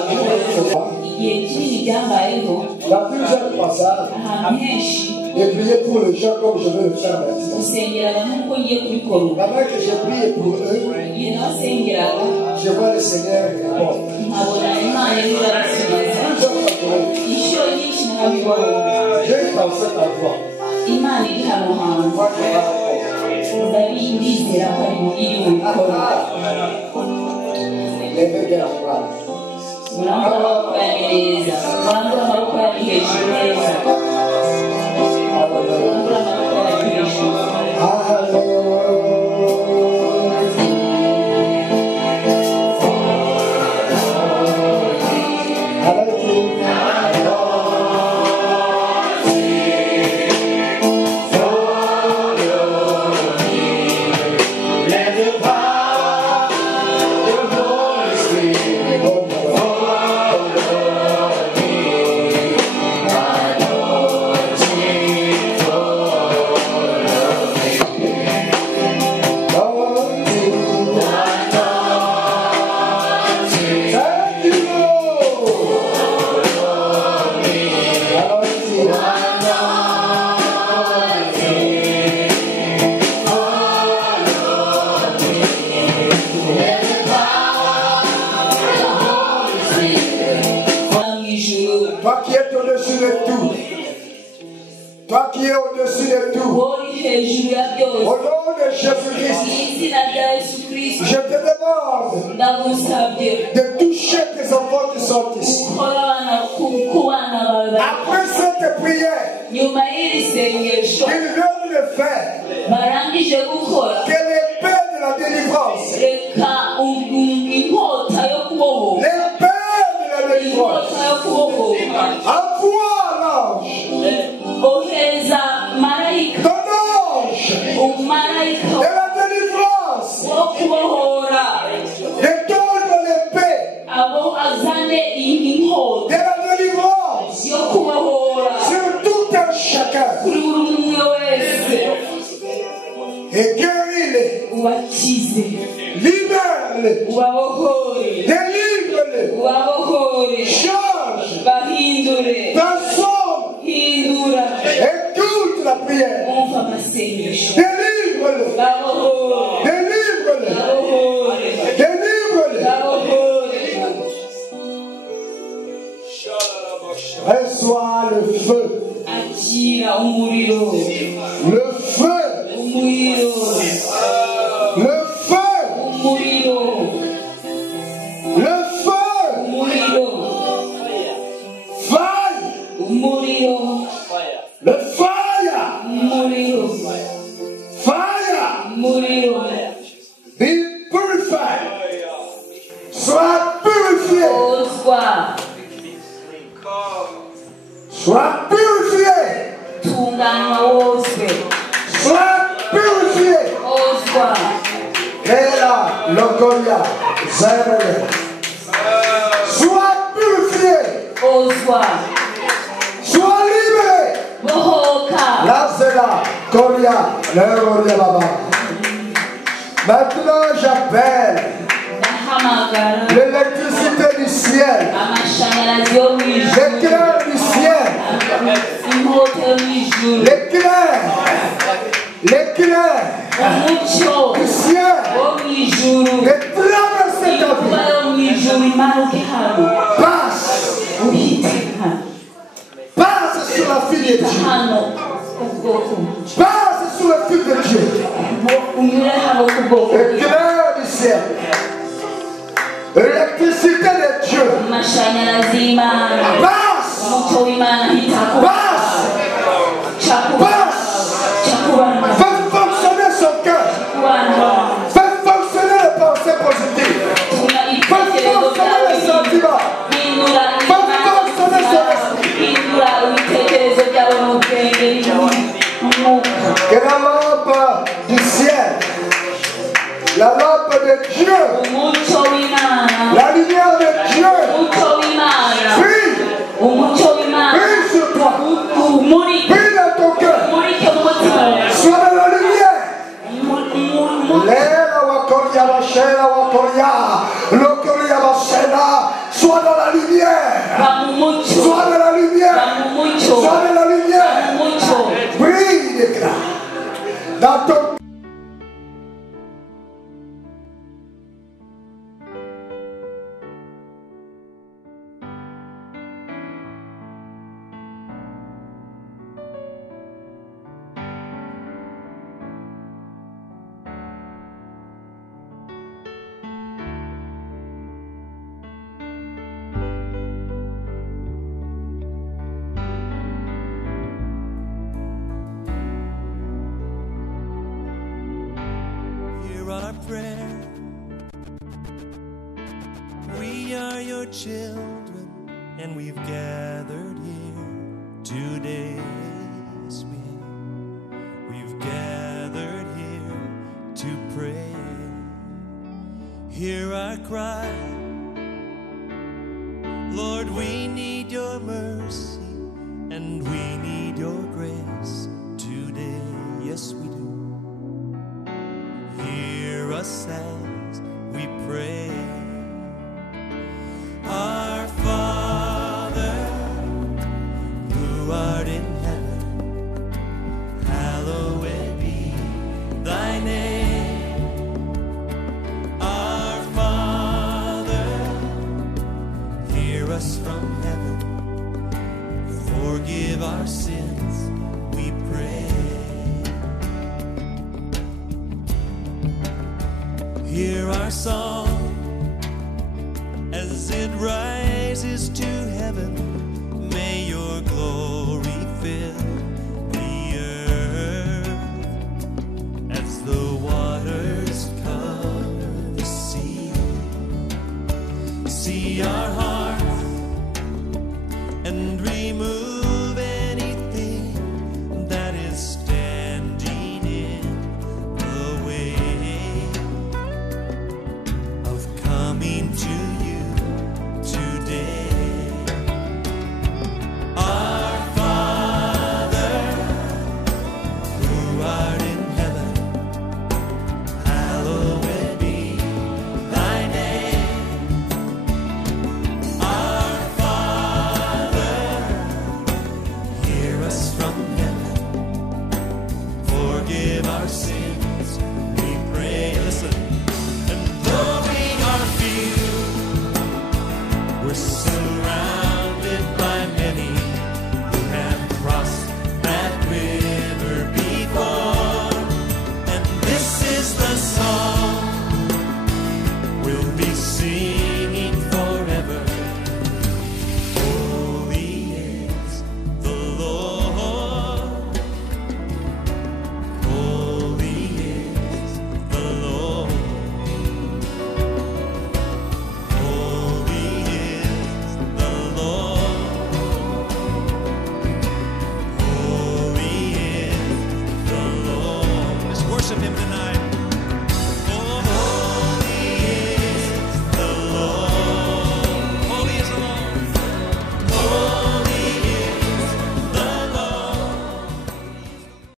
Igihe kinini byambayeho Dans plusieurs passages, ahantu henshi j'ai prié pour les gens comme je vais le faire maintenant. gusengera nk'uko ngiye kubikora ubu. Pendant que j'ai prié pour eux, Igihe nabasengeraga je vois le Seigneur répondre. nkabona Imana irimo irabasubiza. Inshuro nyinshi nabibonye J'ai pensé à toi. Imana iri hano hantu. Moi, je vais répondre. Ndabizera ko ari iri bubikora. Levez bien la voix. Murambura amaboko yanyu neza. Murambura amaboko yanyu hejuru neza. Murambura amaboko yanyu hejuru. Toi qui es au-dessus de tout. Toi qui es au-dessus de tout. Uri hejuru ya byose. Au nom de Jésus-Christ, Mu izina rya Yesu Kristo je te demande ndagusabye de toucher tes enfants qui sont ici. gukora abana ku bana bawe bari. Après cette prière, Nyuma y'iri sengesho ils viennent de faire barangije gukora que l'épée de la délivrance, reka inkota yo kubohoka. l'épée de la délivrance, Inkota yo kubohoka. envoie l'ange, Ohereza marayika. ton ange Umumarayika de la délivrance, wo kubohora. de tordre l'épée Abo azane inkota de la délivrance yo kubohora sur tout un chacun kuri buri umwe wese. et guéris-les, Ubakize, libère-les, ubabohore, délivre-les, ubabohore, change, bahindure, transforme, hindura. écoute la prière, Umva amasengesho. délivre-les, Babohore, délivre-les, babohore, délivre-les, babohore. reçois le feu, Akira umuriro, le feu, umuriro, le feu, umuriro, le feu, umuriro, fire, umuriro, le fire, umuriro, fire, umuriro. be purified, sois purifié, Ozwa, sois purifié, tunganywa wose. sois purifié. Ozwa, Kela, Logoria, Zerele. Sois purifié, ozwa, sois libéré. bohoka. Lazela, Koria, Leroria Baba. Maintenant j'appelle Ndahamagara l'électricité du ciel, amashanyarazi yo mu ijuru. l'éclair du ciel, Inkota yo mu ijuru. l'éclair Umucyo du ciel, wo mu ijuru. de traverser ta Inkuba vie. yo mu ijuru imanuke hano. Passe, Uhite hano. passe sur la fille de Dieu, Hano ku bwoko. passe sur le fils de Dieu, Unyure hano ku bwoko. l'éclair du ciel, l'électricité de Dieu, Amashanyarazi y'Imana. passe, Umucyo w'Imana hitako. passe, Cyakubana. Cyakubana. fais fonctionner son cœur, Kubana. fais fonctionner les pensées positives, Tuna fais ibitekerezo fonctionner byawe. les sentiments, Hindura fais fonctionner son esprit. hindura ibitekerezo byawe mu bwenge n'umwuka. Que la lampe du ciel, la lampe de Dieu, Umucyo w'Imana. la lumière de Dieu, Umucyo w'Imana. brille, Umucyo w'Imana. brille sur toi, Dans ton Hear our prayer. We are your children, and we've gathered here today. Yes, we have. We've gathered here to pray. Hear our cry. Lord, we need your mercy, and we need your grace today. Yes, we do. Hear us as we pray. Our Father, who art in heaven, hallowed be thy name. Our Father, hear us from heaven. Forgive our sins, we pray. Hear our song as it rises